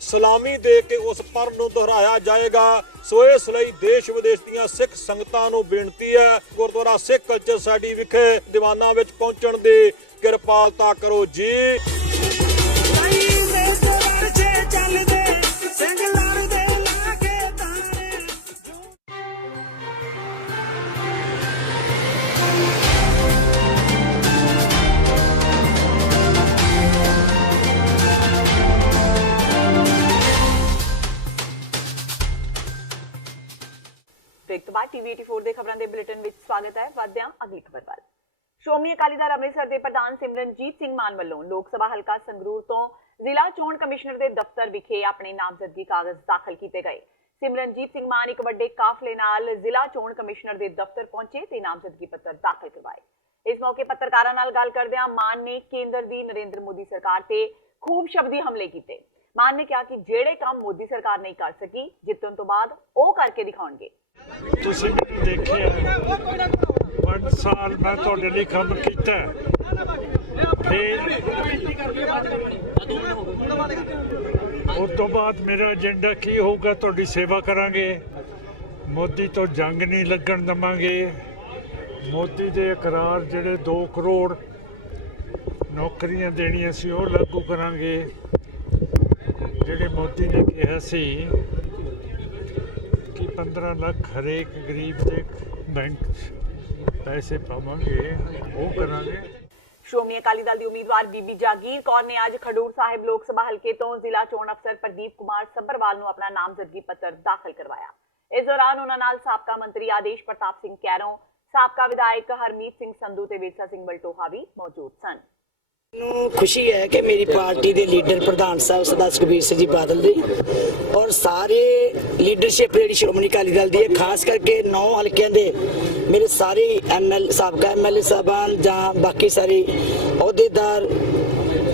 ਸਲਾਮੀ ਦੇ ਕੇ ਉਸ ਪਰਵ ਨੂੰ ਦੁਹਰਾਇਆ ਜਾਏਗਾ। ਸੋ ਇਸ ਲਈ ਦੇਸ਼ ਵਿਦੇਸ਼ ਦੀਆਂ ਸਿੱਖ ਸੰਗਤਾਂ ਨੂੰ ਬੇਨਤੀ ਹੈ, ਗੁਰਦੁਆਰਾ ਸਿੱਖ ਕਲਚਰ ਸੋਸਾਇਟੀ ਵਿਖੇ ਦੀਵਾਨਾਂ ਵਿੱਚ ਪਹੁੰਚਣ ਦੀ ਕਿਰਪਾਲਤਾ ਕਰੋ ਜੀ। ਬ੍ਰੇਕ ਤੋਂ ਬਾਅਦ ਟੀਵੀ 84 ਦੇ ਖਬਰਾਂ ਦੇ ਬੁਲੇਟਿਨ ਵਿੱਚ ਸਵਾਗਤ ਹੈ। ਵਧਦੇ ਹਾਂ ਅਗਲੀ ਖਬਰ ਵੱਲ। ਸ਼੍ਰੋਮਣੀ ਅਕਾਲੀ ਦਲ ਅੰਮ੍ਰਿਤਸਰ ਦੇ ਪ੍ਰਧਾਨ ਸਿਮਰਨਜੀਤ ਸਿੰਘ ਮਾਨ ਵੱਲੋਂ ਲੋਕ ਸਭਾ ਹਲਕਾ ਸੰਗਰੂਰ ਤੋਂ ਜ਼ਿਲ੍ਹਾ ਚੋਣ ਕਮਿਸ਼ਨਰ ਦੇ ਦਫ਼ਤਰ ਵਿਖੇ ਆਪਣੇ ਨਾਮਜ਼ਦਗੀ ਕਾਗਜ਼ ਦਾਖਲ ਕੀਤੇ ਗਏ। ਸਿਮਰਨਜੀਤ ਸਿੰਘ ਮਾਨ ਇੱਕ ਵੱਡੇ ਕਾਫਲੇ ਨਾਲ ਜ਼ਿਲ੍ਹਾ ਚੋਣ ਕਮਿਸ਼ਨਰ ਦੇ ਦਫ਼ਤਰ ਪਹੁੰਚੇ ਤੇ ਨਾਮਜ਼ਦਗੀ ਪੱਤਰ ਦਾਖਲ ਕਰਵਾਏ। ਇਸ ਮੌਕੇ ਪੱਤਰਕਾਰਾਂ ਨਾਲ ਗੱਲ ਕਰਦਿਆਂ ਮਾਨ ਨੇ ਕੇਂਦਰ ਦੀ ਨਰਿੰਦਰ ਮੋਦੀ ਸਰਕਾਰ ਤੇ ਖੂਬ ਸ਼ਬਦੀ ਹਮਲੇ ਕੀਤੇ। ਮਾਨ ਨੇ ਕਿਹਾ ਕਿ ਜਿਹੜੇ ਕੰਮ ਮੋਦੀ ਸਰਕਾਰ ਨਹੀਂ ਕਰ ਸਕੀ, ਜਿੱਤਣ ਤੋਂ ਬਾਅਦ ਉਹ ਕਰਕੇ ਦਿਖਾਉਣਗੇ। ਤੁਸੀਂ ਦੇਖਿਆ 5 ਸਾਲ ਮੈਂ ਤੁਹਾਡੇ ਲਈ ਕੰਮ ਕੀਤਾ, ਫਿਰ ਉਸ ਤੋਂ ਬਾਅਦ ਮੇਰਾ ਏਜੰਡਾ ਕੀ ਹੋਊਗਾ? ਤੁਹਾਡੀ ਸੇਵਾ ਕਰਾਂਗੇ, ਮੋਦੀ ਤੋਂ ਜੰਗ ਨਹੀਂ ਲੱਗਣ ਦੇਵਾਂਗੇ, ਮੋਦੀ ਦੇ ਇਕਰਾਰ ਜਿਹੜੇ 2 ਕਰੋੜ ਨੌਕਰੀਆਂ ਦੇਣੀਆਂ ਸੀ ਉਹ ਲਾਗੂ ਕਰਾਂਗੇ, ਜਿਹੜੇ ਮੋਦੀ ਨੇ ਕਿਹਾ ਸੀ ਕਿ 15 ਲੱਖ ਹਰੇਕ ਗਰੀਬ ਦੇ ਬੈਂਕ ਪੈਸੇ ਪਾਵਾਂਗੇ, ਉਹ ਕਰਾਂਗੇ। ਸ਼੍ਰੋਮਣੀ ਅਕਾਲੀ ਦਲ ਦੀ ਉਮੀਦਵਾਰ ਬੀਬੀ ਜਾਗੀਰ ਕੌਰ ਨੇ ਅੱਜ ਖਡੂਰ ਸਾਹਿਬ ਲੋਕ ਸਭਾ ਹਲਕੇ ਤੋਂ ਜ਼ਿਲ੍ਹਾ ਚੋਣ ਅਫਸਰ ਪ੍ਰਦੀਪ ਕੁਮਾਰ ਸੱਭਰਵਾਲ ਨੂੰ ਆਪਣਾ ਨਾਮਜ਼ਦਗੀ ਪੱਤਰ ਦਾਖਲ ਕਰਵਾਇਆ। ਇਸ ਦੌਰਾਨ ਉਹਨਾਂ ਨਾਲ ਸਾਬਕਾ ਮੰਤਰੀ ਆਦੇਸ਼ ਪ੍ਰਤਾਪ ਸਿੰਘ ਕੈਰੋਂ, ਸਾਬਕਾ ਵਿਧਾਇਕ ਹਰਮੀਤ ਸਿੰਘ ਸੰਧੂ ਤੇ ਵਿਰਸਾ ਸਿੰਘ ਬਲਟੋਹਾ ਵੀ ਮੌਜੂਦ ਸਨ। ਮੈਨੂੰ ਖੁਸ਼ੀ ਹੈ ਕਿ ਮੇਰੀ ਪਾਰਟੀ ਦੇ ਲੀਡਰ ਪ੍ਰਧਾਨ ਸਾਹਿਬ ਸਰਦਾਰ ਸੁਖਬੀਰ ਸਿੰਘ ਜੀ ਬਾਦਲ ਜੀ ਔਰ ਸਾਰੇ ਲੀਡਰਸ਼ਿਪ ਜਿਹੜੀ ਸ਼੍ਰੋਮਣੀ ਅਕਾਲੀ ਦਲ ਦੀ ਹੈ, ਖਾਸ ਕਰਕੇ 9 ਹਲਕਿਆਂ ਦੇ ਮੇਰੇ ਸਾਰੇ ਸਾਬਕਾ ਐਮਐਲਏ ਸਾਹਿਬਾਨ ਜਾਂ ਬਾਕੀ ਸਾਰੇ ਅਹੁਦੇਦਾਰ,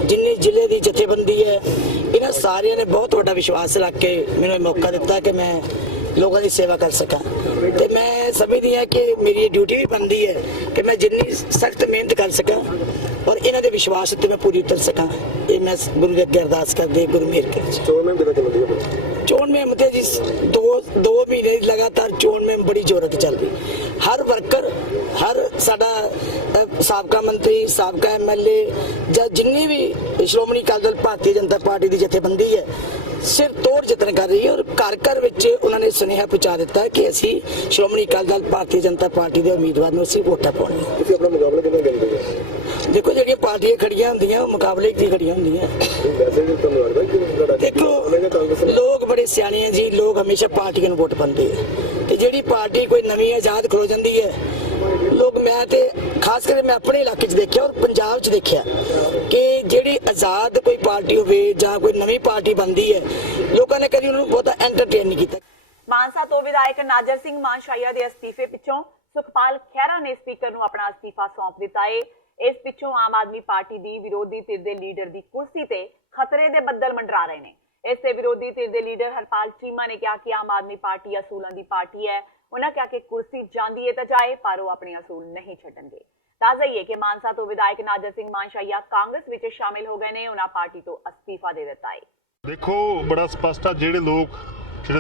ਜਿੰਨੇ ਜ਼ਿਲ੍ਹੇ ਦੀ ਜਥੇਬੰਦੀ ਹੈ, ਇਹਨਾਂ ਸਾਰਿਆਂ ਨੇ ਬਹੁਤ ਵੱਡਾ ਵਿਸ਼ਵਾਸ ਰੱਖ ਕੇ ਮੈਨੂੰ ਇਹ ਮੌਕਾ ਦਿੱਤਾ ਕਿ ਮੈਂ ਲੋਕਾਂ ਦੀ ਸੇਵਾ ਕਰ ਸਕਾਂ। ਤੇ ਮੈਂ ਸਮਝਦੀ ਹਾਂ ਕਿ ਮੇਰੀ ਡਿਊਟੀ ਵੀ ਬਣਦੀ ਹੈ ਕਿ ਮੈਂ ਜਿੰਨੀ ਸਖਤ ਮਿਹਨਤ ਕਰ ਸਕਾਂ ਔਰ ਇਹਨਾਂ ਦੇ ਵਿਸ਼ਵਾਸ ਉੱਤੇ ਮੈਂ ਪੂਰੀ ਉਤਰ ਸਕਾਂ। ਇਹ ਮੈਂ ਗੁਰੂ ਦੇ ਅੱਗੇ ਅਰਦਾਸ ਕਰਦੇ, ਗੁਰੂ ਮਿਹਰ ਕਰੇ। ਚੋਣ ਮੁਹਿੰਮ ਤੇ ਜੀ 2 ਮਹੀਨੇ ਲਗਾਤਾਰ ਚੋਣ ਮੁਹਿੰਮ ਬੜੀ ਜ਼ੋਰਾਂ ਤੇ ਚੱਲ ਰਹੀ। ਹਰ ਵਰਕਰ, ਹਰ ਸਾਡਾ ਸਾਬਕਾ ਮੰਤਰੀ, ਸਾਬਕਾ ਐਮਐਲਏ ਜਾਂ ਜਿੰਨੀ ਵੀ ਸ਼੍ਰੋਮਣੀ ਅਕਾਲੀ ਦਲ ਭਾਰਤੀ ਜਨਤਾ ਪਾਰਟੀ ਦੀ ਜਥੇਬੰਦੀ ਹੈ, ਸਿਰ ਤੋੜ ਯਤਨ ਕਰ ਰਹੀ ਹੈ ਔਰ ਘਰ ਘਰ ਵਿੱਚ ਉਹਨਾਂ ਨੇ ਸੁਨੇਹਾ ਪਹੁੰਚਾ ਦਿੱਤਾ ਕਿ ਅਸੀਂ ਸ਼੍ਰੋਮਣੀ ਅਕਾਲੀ ਦਲ ਭਾਰਤੀ ਜਨਤਾ ਪਾਰਟੀ ਦੇ ਉਮੀਦਵਾਰ ਨੂੰ ਅਸੀਂ ਵੋਟਾਂ ਪਾਉਣੀਆਂ। ਤੁਸੀਂ ਆਪਣਾ ਮੁਕਾਬਲਾ ਕਿਵੇਂ ਕਰਦੇ ਹੋ? ਦੇਖੋ, ਜਿਹੜੀਆਂ ਪਾਰਟੀਆਂ ਖੜੀਆਂ ਹੁੰਦੀਆਂ ਉਹ ਮੁਕਾਬਲੇ ਦੀ ਖੜੀਆਂ ਹੁੰਦੀਆਂ। ਦੇਖੋ, ਲੋਕ ਬੜੇ ਸਿਆਣੇ ਆ ਜੀ, ਲੋਕ ਹਮੇਸ਼ਾ ਪਾਰਟੀਆਂ ਨੂੰ ਵੋਟ ਪਾਉਂਦੇ ਆ ਤੇ ਜਿਹੜੀ ਪਾਰਟੀ ਕੋਈ ਨਵੀਂ ਆਜ਼ਾਦ ਖਲੋ ਜਾਂਦੀ ਹੈ, ਲੋਕ, ਮੈਂ ਤੇ ਖਾਸ ਕਰਕੇ ਮੈਂ ਆਪਣੇ ਇਲਾਕੇ 'ਚ ਦੇਖਿਆ ਔਰ ਪੰਜਾਬ 'ਚ ਦੇਖਿਆ ਕਿ ਜਿਹੜੀ ਆਜ਼ਾਦ ਕੋਈ ਪਾਰਟੀ ਹੋਵੇ ਜਾਂ ਕੋਈ ਨਵੀਂ ਪਾਰਟੀ ਬਣਦੀ ਹੈ, ਲੋਕਾਂ ਨੇ ਕਦੀ ਉਹਨੂੰ ਬਹੁਤਾ ਐਂਟਰਟੇਨ ਨਹੀਂ ਕੀਤਾ। ਮਾਨਸਾ ਤੋਂ ਵਿਧਾਇਕ ਨਾਜਰ ਸਿੰਘ ਮਾਨਸ਼ਾਹੀਆ ਦੇ ਅਸਤੀਫੇ ਪਿੱਛੋਂ ਸੁਖਪਾਲ ਖਹਿਰਾ ਨੇ ਸਪੀਕਰ ਨੂੰ ਆਪਣਾ ਅਸਤੀਫਾ ਸੌਂਪ ਦਿੱਤਾ ਹੈ। ਇਸ ਪਿੱਛੋਂ ਆਮ ਆਦਮੀ ਪਾਰਟੀ ਦੀ ਵਿਰੋਧੀ ਧਿਰ ਦੇ ਲੀਡਰ ਦੀ ਕੁਰਸੀ ਤੇ ਖਤਰੇ ਦੇ ਬੱਦਲ ਮੰਡਰਾ ਰਹੇ ਨੇ। ਇਸ ਤੇ ਵਿਰੋਧੀ ਧਿਰ ਦੇ ਲੀਡਰ ਹਰਪਾਲ ਚੀਮਾ ਨੇ ਕਿਹਾ ਕਿ ਆਮ ਆਦਮੀ ਪਾਰਟੀ ਅਸੂਲਾਂ ਦੀ ਪਾਰਟੀ ਹੈ। ਉਹਨਾਂ ਕਿਹਾ ਕਿ ਕੁਰਸੀ ਜਾਂਦੀ ਹੈ ਤਾਂ ਜਾਏ, ਪਰ ਉਹ ਆਪਣੇ ਅਸੂਲ ਨਹੀਂ ਛੱਡਣਗੇ। ਦੱਸ ਦਈਏ ਕਿ ਮਾਨਸਾ ਤੋਂ ਵਿਧਾਇਕ ਨਾਜਰ ਸਿੰਘ ਮਾਨਸ਼ਾਹੀਆ ਕਾਂਗਰਸ ਵਿੱਚ ਸ਼ਾਮਿਲ ਹੋ ਗਏ ਨੇ। ਉਹਨਾਂ ਪਾਰਟੀ ਤੋਂ ਅਸਤੀਫਾ ਦੇ ਦਿੱਤਾ ਹੈ। ਦੇਖੋ ਬੜਾ ਸਪਸ਼ਟ ਆ, ਜਿਹੜੇ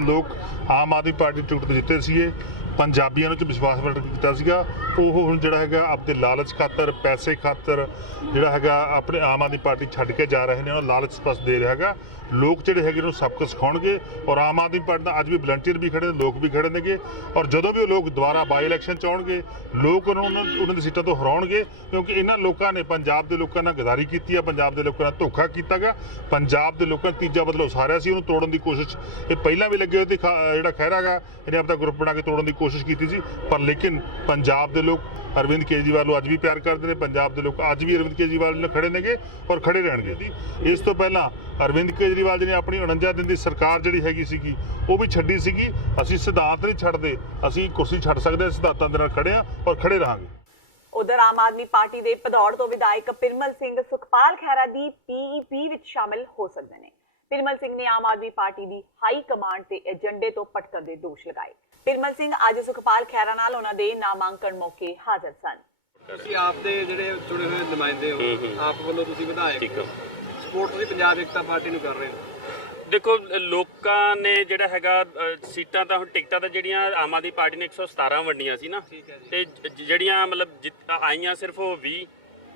ਲੋਕ ਆਮ ਆਦਮੀ ਪਾਰਟੀ ਟਿਕਟ ਤੇ ਜਿੱਤੇ ਸੀਗੇ, ਪੰਜਾਬੀਆਂ ਨੂੰ ਵਿਸ਼ਵਾਸ ਪ੍ਰਗਟ ਕੀਤਾ ਸੀਗਾ, ਉਹ ਹੁਣ ਜਿਹੜਾ ਹੈਗਾ ਆਪਣੇ ਲਾਲਚ ਖਾਤਰ, ਪੈਸੇ ਖਾਤਰ ਜਿਹੜਾ ਹੈਗਾ ਆਪਣੇ ਆਮ ਆਦਮੀ ਪਾਰਟੀ ਛੱਡ ਕੇ ਜਾ ਰਹੇ ਨੇ। ਉਹਨਾਂ ਲਾਲਚ ਸਪਸ਼ਟ ਦੇ ਰਿਹਾ ਹੈਗਾ। ਲੋਕ ਜਿਹੜੇ ਹੈਗੇ ਨੂੰ ਸਬਕ ਸਿਖਾਉਣਗੇ ਔਰ ਆਮ ਆਦਮੀ ਪਾਰਟੀ ਦਾ ਅੱਜ ਵੀ ਵਲੰਟੀਅਰ ਵੀ ਖੜੇ ਨੇ, ਲੋਕ ਵੀ ਖੜੇ ਨੇਗੇ। ਔਰ ਜਦੋਂ ਵੀ ਉਹ ਲੋਕ ਦੁਬਾਰਾ ਬਾਈ ਇਲੈਕਸ਼ਨ ਚ ਆਉਣਗੇ, ਲੋਕ ਉਹਨਾਂ ਦੀ ਸੀਟਾਂ ਤੋਂ ਹਰਾਉਣਗੇ, ਕਿਉਂਕਿ ਇਹਨਾਂ ਲੋਕਾਂ ਨੇ ਪੰਜਾਬ ਦੇ ਲੋਕਾਂ ਨਾਲ ਗਦਾਰੀ ਕੀਤੀ ਆ, ਪੰਜਾਬ ਦੇ ਲੋਕਾਂ ਨਾਲ ਧੋਖਾ ਕੀਤਾ ਗਾ। ਪੰਜਾਬ ਦੇ ਲੋਕਾਂ ਨੇ ਤੀਜਾ ਬਦਲਾਅ ਉਸਾਰਿਆ ਸੀ, ਉਹਨੂੰ ਤੋੜਨ ਦੀ ਕੋਸ਼ਿਸ਼ ਇਹ ਪਹਿਲਾਂ ਵੀ ਲੱਗੇ ਹੋਏ ਤੇ ਜਿਹੜਾ ਖਹਿਰਾ ਗਾ ਇਹਨੇ ਆਪਣਾ ਗਰੁੱਪ ਬਣਾ ਕੇ ਤੋੜਨ ਦੀ ਕੋਸ਼ਿਸ਼ ਕੀਤੀ ਸੀ। ਪਰ ਲੇਕਿਨ ਪੰਜਾਬ ਦੇ ਲੋਕ ਅਰਵਿੰਦ ਕੇਜਰੀਵਾਲ ਨੂੰ ਅੱਜ ਵੀ ਪਿਆਰ ਕਰਦੇ ਨੇ। ਪੰਜਾਬ ਦੇ ਲੋਕ ਅੱਜ ਵੀ ਅਰਵਿੰਦ ਕੇਜਰੀਵਾਲ ਨਾਲ ਖੜੇ ਨੇਗੇ ਔਰ ਖੜੇ ਰਹਿਣਗੇ। ਇਸ ਤੋਂ ਪਹਿਲਾਂ ਅਰਵਿੰਦ ਕੇਜਰੀਵਾਲ ਜੀ ਨੇ ਆਪਣੀ 49 ਦਿਨ ਦੀ ਸਰਕਾਰ ਜਿਹੜੀ ਹੈਗੀ ਸੀਗੀ ਉਹ ਵੀ ਛੱਡੀ ਸੀਗੀ। ਅਸੀਂ ਸਿਧਾਂਤ ਨਹੀਂ ਛੱਡਦੇ, ਅਸੀਂ ਕੁਰਸੀ ਛੱਡ ਸਕਦੇ ਹਾਂ, ਸਿਧਾਂਤਾਂ ਦੇ ਨਾਲ ਖੜੇ ਹਾਂ ਔਰ ਖੜੇ ਰਹਾਂਗੇ। ਉਧਰ ਆਮ ਆਦਮੀ ਪਾਰਟੀ ਦੇ ਭਦੌੜ ਤੋਂ ਵਿਧਾਇਕ ਪਿਰਮਲ ਸਿੰਘ ਸੁਖਪਾਲ ਖਹਿਰਾ ਦੀ PEP ਵਿੱਚ ਸ਼ਾਮਿਲ ਹੋ ਸਕਦੇ ਨੇ। ਪਿਰਮਲ ਸਿੰਘ ਨੇ ਆਮ ਆਦਮੀ ਪਾਰਟੀ ਦੀ ਹਾਈ ਕਮਾਂਡ ਤੇ ਏਜੰਡੇ ਤੋਂ ਭਟਕਣ ਦੇ ਦੋਸ਼ ਲਗਾਏ। ਪਿਰਮਲ ਸਿੰਘ ਅੱਜ ਸੁਖਪਾਲ ਖਹਿਰਾ ਨਾਲ ਉਹਨਾਂ ਦੇ ਨਾਮਾਂਕਣ ਮੌਕੇ ਹਾਜ਼ਰ ਸਨ। ਤੁਸੀਂ ਆਪ ਦੇ ਜਿਹੜੇ ਚੁਣੇ ਹੋਏ ਨੁਮਾਇੰਦੇ ਹੋ, ਆਪ ਵੱਲੋਂ ਤੁਸੀਂ ਵਿਧਾਇਕ ਸਪੋਰਟ ਤੁਸੀਂ ਪੰਜਾਬ ਏਕਤਾ ਪਾਰਟੀ ਨੂੰ ਕਰ ਰਹੇ ਹੋ। ਦੇਖੋ ਲੋਕਾਂ ਨੇ ਜਿਹੜਾ ਹੈਗਾ ਸੀਟਾਂ ਤਾਂ ਹੁਣ ਟਿਕਟਾਂ ਤਾਂ ਜਿਹੜੀਆਂ ਆਮ ਆਦਮੀ ਪਾਰਟੀ ਨੇ 117 ਵੰਡੀਆਂ ਸੀ ਨਾ, ਤੇ ਜਿਹੜੀਆਂ ਮਤਲਬ ਆਈਆਂ ਸਿਰਫ ਉਹ 20,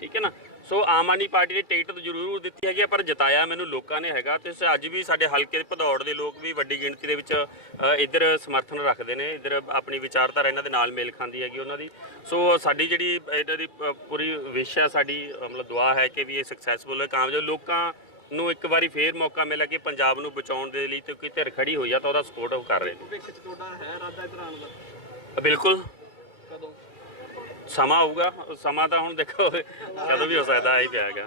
ਠੀਕ ਹੈ ਨਾ। ਸੋ ਆਮ ਆਦਮੀ ਪਾਰਟੀ ਨੇ ਟਿਕਟ ਤਾਂ ਜ਼ਰੂਰ ਦਿੱਤੀ ਹੈਗੀ, ਪਰ ਜਿਤਾਇਆ ਮੈਨੂੰ ਲੋਕਾਂ ਨੇ ਹੈਗਾ। ਤੇ ਅੱਜ ਵੀ ਸਾਡੇ ਹਲਕੇ ਦੇ ਭਦੌੜ ਦੇ ਲੋਕ ਵੀ ਵੱਡੀ ਗਿਣਤੀ ਦੇ ਵਿੱਚ ਇੱਧਰ ਸਮਰਥਨ ਰੱਖਦੇ ਨੇ, ਇੱਧਰ ਆਪਣੀ ਵਿਚਾਰਧਾਰਾ ਇਹਨਾਂ ਦੇ ਨਾਲ ਮੇਲ ਖਾਂਦੀ ਹੈਗੀ ਉਹਨਾਂ ਦੀ। ਸੋ ਸਾਡੀ ਜਿਹੜੀ ਇਹਨਾਂ ਦੀ ਪੂਰੀ ਵਿਸ਼ ਹੈ, ਸਾਡੀ ਮਤਲਬ ਦੁਆ ਹੈ ਕਿ ਵੀ ਇਹ ਸਕਸੈਸਫੁਲ ਹੋਏ, ਕਾਮਯਾਬ। ਲੋਕਾਂ ਨੂੰ ਇੱਕ ਵਾਰੀ ਫੇਰ ਮੌਕਾ ਮਿਲਿਆ ਕਿ ਪੰਜਾਬ ਨੂੰ ਬਚਾਉਣ ਦੇ ਲਈ ਤੇ ਕੋਈ ਧਿਰ ਖੜੀ ਹੋਈ ਆ ਤਾਂ ਉਹਦਾ ਸਪੋਰਟ ਉਹ ਕਰ ਰਹੇ ਨੇ। ਭਵਿੱਖ 'ਚ ਤੁਹਾਡਾ ਹੈ ਇਰਾਦਾ ਇੱਧਰ ਆਉਣ ਦਾ? ਬਿਲਕੁਲ, ਕਦੋਂ ਸਮਾਂ ਆਊਗਾ, ਸਮਾਂ ਤਾਂ ਹੁਣ ਦੇਖੋ ਕਦੋਂ ਵੀ ਹੋ ਸਕਦਾ, ਆਈ ਪਿਆ ਹੈਗਾ।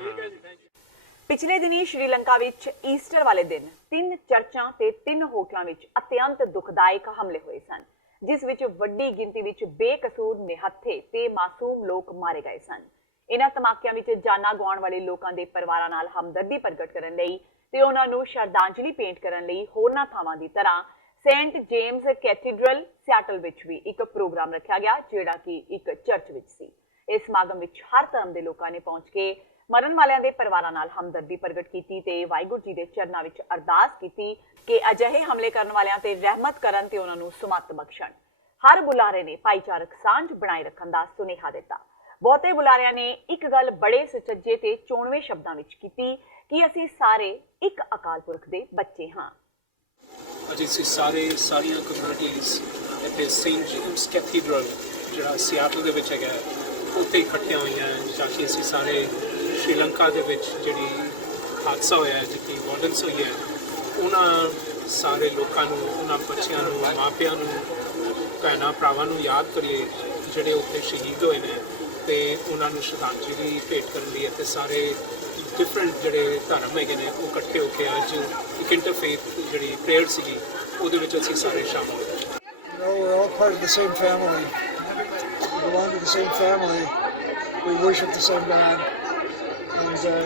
ਪਿਛਲੇ ਦਿਨੀ ਸ਼੍ਰੀਲੰਕਾ ਵਿੱਚ ਈਸਟਰ ਵਾਲੇ ਦਿਨ 3 ਚਰਚਾਂ ਤੇ 3 ਹੋਟਲਾਂ ਵਿੱਚ ਅਤਿਅੰਤ ਦੁਖਦਾਇਕ ਹਮਲੇ ਹੋਏ ਸਨ, ਜਿਸ ਵਿੱਚ ਵੱਡੀ ਗਿਣਤੀ ਵਿੱਚ ਬੇਕਸੂਰ ਨਿਹੱਥੇ ਤੇ ਮਾਸੂਮ ਲੋਕ ਮਾਰੇ ਗਏ ਸਨ। ਇਹਨਾਂ ਧਮਾਕਿਆਂ ਵਿੱਚ ਜਾਨਾਂ ਗਵਾਉਣ ਵਾਲੇ ਲੋਕਾਂ ਦੇ ਪਰਿਵਾਰਾਂ ਨਾਲ ਹਮਦਰਦੀ ਪ੍ਰਗਟ ਕਰਨ ਲਈ ਤੇ ਉਹਨਾਂ ਨੂੰ ਸ਼ਰਧਾਂਜਲੀ ਭੇਂਟ ਕਰਨ ਲਈ ਹੋਰਨਾਂ ਥਾਵਾਂ ਦੀ ਤਰ੍ਹਾਂ ਸੇਂਟ ਜੇਮਸ ਕੈਥੀਡਰਲ ਸਿਆਟਲ ਵਿੱਚ ਵੀ ਇੱਕ ਪ੍ਰੋਗਰਾਮ ਰੱਖਿਆ ਗਿਆ, ਜਿਹੜਾ ਕਿ ਇੱਕ ਚਰਚ ਵਿੱਚ ਸੀ। ਇਸ ਸਮਾਗਮ ਵਿੱਚ ਹਰ ਧਰਮ ਦੇ ਲੋਕਾਂ ਨੇ ਪਹੁੰਚ ਕੇ ਮਰਨ ਵਾਲਿਆਂ ਦੇ ਪਰਿਵਾਰਾਂ ਨਾਲ ਹਮਦਰਦੀ ਪ੍ਰਗਟ ਕੀਤੀ ਤੇ ਵਾਹਿਗੁਰੂ ਜੀ ਦੇ ਚਰਨਾਂ ਵਿੱਚ ਅਰਦਾਸ ਕੀਤੀ ਕਿ ਅਜਿਹੇ ਹਮਲੇ ਕਰਨ ਵਾਲਿਆਂ ਤੇ ਰਹਿਮਤ ਕਰਨ ਤੇ ਉਹਨਾਂ ਨੂੰ ਸੁਮੱਤ ਬਖਸ਼ਣ। ਹਰ ਬੁਲਾਰੇ ਨੇ ਭਾਈਚਾਰਕ ਸਾਂਝ ਬਣਾਏ ਰੱਖਣ ਦਾ ਸੁਨੇਹਾ ਦਿੱਤਾ। ਬਹੁਤੇ ਬੁਲਾਰਿਆਂ ਨੇ ਇੱਕ ਗੱਲ ਬੜੇ ਸੁਚੱਜੇ ਤੇ ਚੋਣਵੇਂ ਸ਼ਬਦਾਂ ਵਿੱਚ ਕੀਤੀ ਕਿ ਅਸੀਂ ਸਾਰੇ ਇੱਕ ਅਕਾਲ ਪੁਰਖ ਦੇ ਬੱਚੇ ਹਾਂ। ਅੱਜ ਅਸੀਂ ਸਾਰੀਆਂ ਕਮਿਊਨਿਟੀਜ਼ ਇੱਥੇ ਸੇਂਟ ਜੇਮਸ ਕੈਥੀਡਰਲ ਜਿਹੜਾ ਸਿਆਟਲ ਦੇ ਵਿੱਚ ਹੈਗਾ ਉੱਥੇ ਇਕੱਠੀਆਂ ਹੋਈਆਂ ਤਾਂ ਕਿ ਅਸੀਂ ਸਾਰੇ ਸ਼੍ਰੀਲੰਕਾ ਦੇ ਵਿੱਚ ਜਿਹੜੀ ਹਾਦਸਾ ਹੋਇਆ, ਜਿੱਥੇ ਵਾਇਲੈਂਸ ਹੋਈ ਹੈ, ਉਹਨਾਂ ਸਾਰੇ ਲੋਕਾਂ ਨੂੰ, ਉਹਨਾਂ ਬੱਚਿਆਂ ਨੂੰ, ਮਾਪਿਆਂ ਨੂੰ, ਭੈਣਾਂ ਭਰਾਵਾਂ ਨੂੰ ਯਾਦ ਕਰੀਏ ਜਿਹੜੇ ਉੱਥੇ ਸ਼ਹੀਦ ਹੋਏ ਨੇ ਤੇ ਉਹਨਾਂ ਨੂੰ ਸ਼ਰਧਾਂਜਲੀ ਭੇਟ ਕਰਨ ਲਈ ਇੱਥੇ ਸਾਰੇ ਡਿਫਰੈਂਟ ਜਿਹੜੇ ਧਰਮ ਹੈਗੇ ਨੇ ਉਹ ਇਕੱਠੇ ਹੋ ਕੇ ਅੱਜ ਇੱਕ ਇੰਟਰਫੇਥ ਜਿਹੜੀ ਪ੍ਰੇਅਰ ਸੀਗੀ ਉਹਦੇ ਵਿੱਚ ਅਸੀਂ ਸਾਰੇ ਸ਼ਾਮਲ ਹੋਏ। We're all part of the same family. We belong to the same family. We worship the same God. And I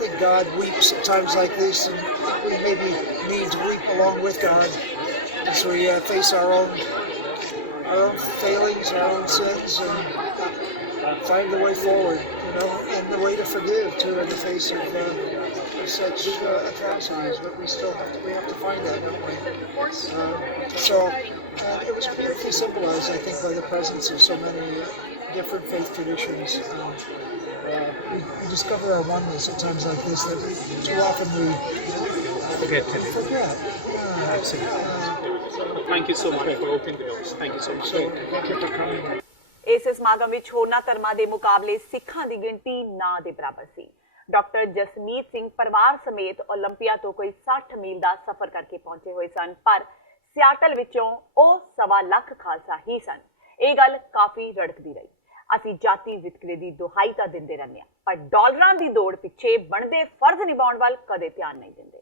think God weeps at times like this, and we maybe need to weep along with God as we face our own failings, our own sins, and find the way forward, and the way to forgive too in the face of such atrocities. But we have to find that, don't we? So it was beautifully symbolized, I think, by the presence of so many different faith traditions. We discover our oneness at times like this that too often we forget. Absolutely. Thank you so much for opening the doors. Thank you so much. Thank you for coming. ਇਸ ਸਮਾਗਮ ਵਿੱਚ ਹੋਰਨਾਂ ਧਰਮਾਂ ਦੇ ਮੁਕਾਬਲੇ ਸਿੱਖਾਂ ਦੀ ਗਿਣਤੀ ਨਾ ਦੇ ਬਰਾਬਰ ਸੀ। ਡਾਕਟਰ ਜਸਮੀਤ ਸਿੰਘ ਪਰਿਵਾਰ ਸਮੇਤ ਓਲੰਪੀਆ ਤੋਂ ਕੋਈ 60 ਮੀਲ ਦਾ ਸਫ਼ਰ ਕਰਕੇ ਪਹੁੰਚੇ ਹੋਏ ਸਨ, ਪਰ ਸਿਆਟਲ ਵਿੱਚੋਂ ਉਹ 1.25 ਲੱਖ ਖਾਲਸਾ ਹੀ ਸਨ। ਇਹ ਗੱਲ ਕਾਫੀ ਰੜਕਦੀ ਰਹੀ। ਅਸੀਂ ਜਾਤੀ ਵਿਤਕਰੇ ਦੀ ਦੁਹਾਈ ਤਾਂ ਦਿੰਦੇ ਰਹਿੰਦੇ ਹਾਂ, ਪਰ ਡਾਲਰਾਂ ਦੀ ਦੌੜ ਪਿੱਛੇ ਬਣਦੇ ਫਰਜ਼ ਨਿਭਾਉਣ ਵੱਲ ਕਦੇ ਧਿਆਨ ਨਹੀਂ ਦਿੰਦੇ।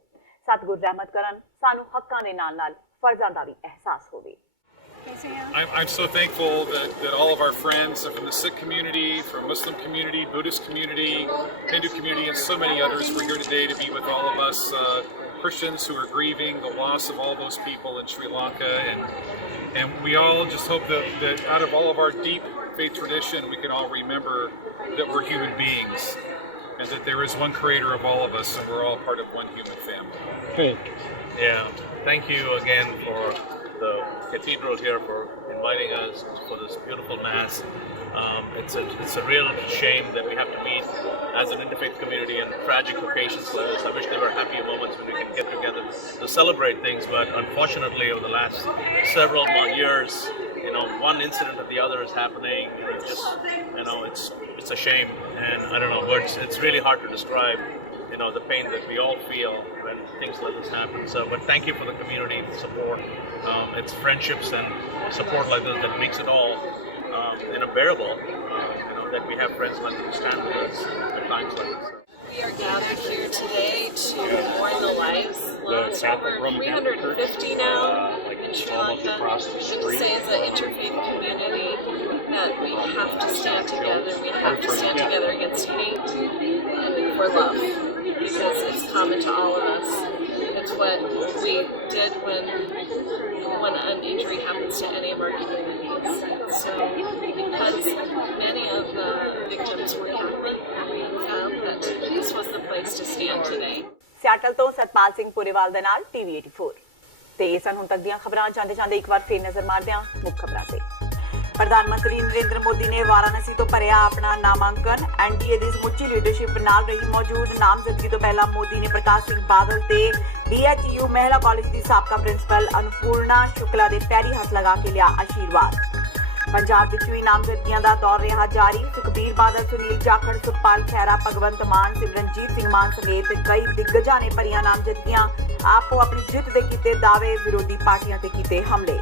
ਸਤਿਗੁਰ ਰਹਿਮਤ ਕਰਨ, ਸਾਨੂੰ ਹੱਕਾਂ ਦੇ ਨਾਲ ਨਾਲ ਫਰਜ਼ਾਂ ਦਾ ਵੀ ਅਹਿਸਾਸ ਹੋਵੇ। I'm so thankful that all of our friends from the Sikh community, from Muslim community, Buddhist community, Hindu community, and so many others were here today to be with all of us Christians who are grieving the loss of all those people in Sri Lanka. And we all just hope that out of all of our deep faith tradition, we can all remember that we're human beings and that there is one creator of all of us and we're all part of one human family. Yeah, thank you again for the cathedral here for inviting us for this beautiful mass. It's a real shame that we have to meet as an interfaith community in tragic occasions like this. I wish there were happier moments when we can get together to celebrate things, but unfortunately over the last several years, one incident or the other is happening. It's just, it's a shame, and I don't know words. It's really hard to describe, the pain that we all feel when things like this happen. So, but thank you for the community support. It's friendships and support like this that makes it all bearable. That we have friends like who stand with us at times like this. We are gathered here today to mourn the lives lost. We're 350 now in Sri Lanka. And to say as an interfaith community that we have to stand together. We have to stand together against hate and for love, because it's common to all of us. It's what we did when an injury happens to any of our communities. So because many of the victims were Catholic, we found that this was the place to stand today. Seattle ਤੋਂ ਸਤਪਾਲ ਸਿੰਘ ਪੁਰੇਵਾਲ ਦੇ ਨਾਲ TV 84 ਤੇ ਇਹ ਸਨ ਹੁਣ ਤੱਕ ਦੀਆਂ ਖਬਰਾਂ। ਜਾਂਦੇ ਇੱਕ ਵਾਰ ਫੇਰ ਨਜ਼ਰ ਮਾਰਦੇ ਹਾਂ ਮੁੱਖ ਖਬਰਾਂ ਤੇ। ਪ੍ਰਧਾਨ ਮੰਤਰੀ ਨਰਿੰਦਰ ਮੋਦੀ ਨੇ ਵਾਰਾਣਸੀ ਤੋਂ ਭਰਿਆ ਆਪਣਾ ਨਾਮਾਂਕਨ। ਐਨਡੀਏ ਦੀ ਸਮੁੱਚੀ ਲੀਡਰਸ਼ਿਪ ਨਾਲ ਰਹੀ ਮੌਜੂਦ। ਨਾਮਜ਼ਦਗੀ ਤੋਂ ਪਹਿਲਾਂ ਮੋਦੀ ਨੇ ਪ੍ਰਕਾਸ਼ ਸਿੰਘ ਬਾਦਲ ਤੇ DHU ਮਹਿਲਾ ਕਾਲਜ ਦੀ ਸਾਬਕਾ ਪ੍ਰਿੰਸੀਪਲ ਅਨਪੂਰਨਾ ਸ਼ੁਕਲਾ ਦੇ ਪੈਰੀ ਹੱਥ ਲਗਾ ਕੇ ਲਿਆ ਆਸ਼ੀਰਵਾਦ। ਪੰਜਾਬ ਵਿੱਚ ਵੀ ਨਾਮਜ਼ਦਗੀਆਂ ਦਾ ਦੌਰ ਰਿਹਾ ਜਾਰੀ। ਸੁਖਬੀਰ ਬਾਦਲ, ਸੁਨੀਲ ਜਾਖੜ, ਸੁਖਪਾਲ ਖਹਿਰਾ, ਭਗਵੰਤ ਮਾਨ, ਸਿਮਰਨਜੀਤ ਸਿੰਘ ਮਾਨ ਸਮੇਤ ਕਈ ਦਿੱਗਜਾਂ ਨੇ ਭਰੀਆਂ ਨਾਮਜ਼ਦਗੀਆਂ। ਆਪੋ ਆਪਣੀ ਜਿੱਤ ਦੇ ਕੀਤੇ ਦਾਅਵੇ, ਵਿਰੋਧੀ ਪਾਰਟੀਆਂ ਤੇ ਕੀਤੇ ਹਮਲੇ।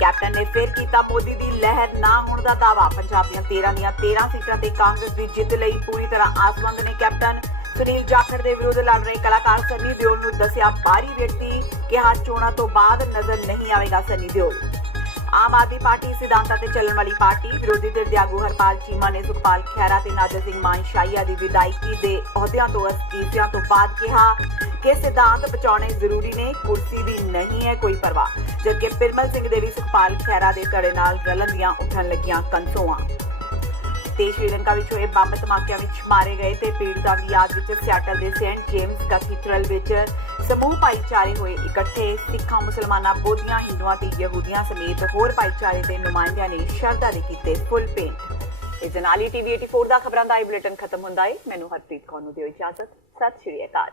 ਕੈਪਟਨ ਨੇ ਫਿਰ ਕੀਤਾ ਮੋਦੀ ਦੀ ਲਹਿਰ ਨਾ ਹੋਣ ਦਾ ਦਾਅਵਾ। ਪੰਜਾਬ ਦੀਆਂ 13 ਦੀਆਂ 13 ਸੀਟਾਂ ਤੇ ਕਾਂਗਰਸ ਦੀ ਜਿੱਤ ਲਈ ਪੂਰੀ ਤਰ੍ਹਾਂ ਆਸਵੰਦ ਨੇ ਕੈਪਟਨ। ਸੁਨੀਲ ਜਾਖੜ ਦੇ ਵਿਰੁੱਧ ਲੜ ਰਹੇ ਕਲਾਕਾਰ ਸਨੀ ਦਿਓਲ ਨੂੰ ਦੱਸਿਆ ਬਾਹਰੀ ਵਿਅਕਤੀ। ਕਿਹਾ ਚੋਣਾਂ ਤੋਂ ਬਾਅਦ ਨਜ਼ਰ ਨਹੀਂ ਆਵੇਗਾ ਸਨੀ ਦਿਓਲ। ਆਮ ਆਦਮੀ ਪਾਰਟੀ ਸਿਧਾਂਤਾਂ ਤੇ ਚੱਲਣ ਵਾਲੀ ਪਾਰਟੀ। ਵਿਰੋਧੀ ਧਿਰ ਦੇ ਆਗੂ ਹਰਪਾਲ ਚੀਮਾ ਨੇ ਸੁਖਪਾਲ ਖਹਿਰਾ ਤੇ ਨਾਜਰ ਸਿੰਘ ਮਾਨਸ਼ਾਹੀਆ ਦੀ ਵਿਦਾਇਗੀ ਦੇ ਅਹੁਦਿਆਂ ਤੋਂ ਅਸਤੀਫਿਆਂ ਤੋਂ ਬਾਅਦ ਕਿਹਾ ਕਿ ਸਿਧਾਂਤ ਬਚਾਉਣੇ ਜ਼ਰੂਰੀ ਨੇ, ਕੁਰਸੀ ਦੀ ਨਹੀਂ ਹੈ ਕੋਈ ਪਰਵਾਹ। ਜਦਕਿ ਪਿਰਮਲ ਸਿੰਘ ਦੇ ਵੀ ਸੁਖਪਾਲ ਖਹਿਰਾ ਦੇ ਧੜੇ ਨਾਲ ਰਲਣ ਦੀਆਂ ਉੱਠਣ ਲੱਗੀਆਂ ਕਨਸੋਆਂ। ਤੇ ਸ਼੍ਰੀਲੰਕਾ ਵਿੱਚ ਹੋਏ ਬੰਬ ਧਮਾਕਿਆਂ ਵਿੱਚ ਮਾਰੇ ਗਏ ਤੇ ਪੀੜਤਾਂ ਦੀ ਯਾਦ ਵਿੱਚ ਸਿਆਟਲ ਦੇ ਸੇਂਟ ਜੇਮਸ ਕੈਥੀਡਰਲ ਵਿੱਚ ਸਮੂਹ ਭਾਈਚਾਰੇ ਹੋਏ ਇਕੱਠੇ। ਸਿੱਖਾਂ, ਮੁਸਲਮਾਨਾਂ, ਬੋਧੀਆਂ, ਹਿੰਦੂਆਂ ਤੇ ਯਹੂਦੀਆਂ ਸਮੇਤ ਹੋਰ ਭਾਈਚਾਰੇ ਦੇ ਨੁਮਾਇੰਦਿਆਂ ਨੇ ਸ਼ਰਧਾ ਦੇ ਕੀਤੇ ਫੁੱਲ ਪੇਂਟ। ਇਸ ਦੇ ਨਾਲ ਹੀ TV 84 ਦਾ ਖਬਰਾਂ ਦਾ ਇਹ ਬੁਲੇਟਿਨ ਖਤਮ ਹੁੰਦਾ ਹੈ। ਮੈਨੂੰ ਹਰਪ੍ਰੀਤ ਕੌਰ ਨੂੰ ਦਿਓ ਇਜਾਜ਼ਤ। ਸਤਿ ਸ਼੍ਰੀ ਅਕਾਲ।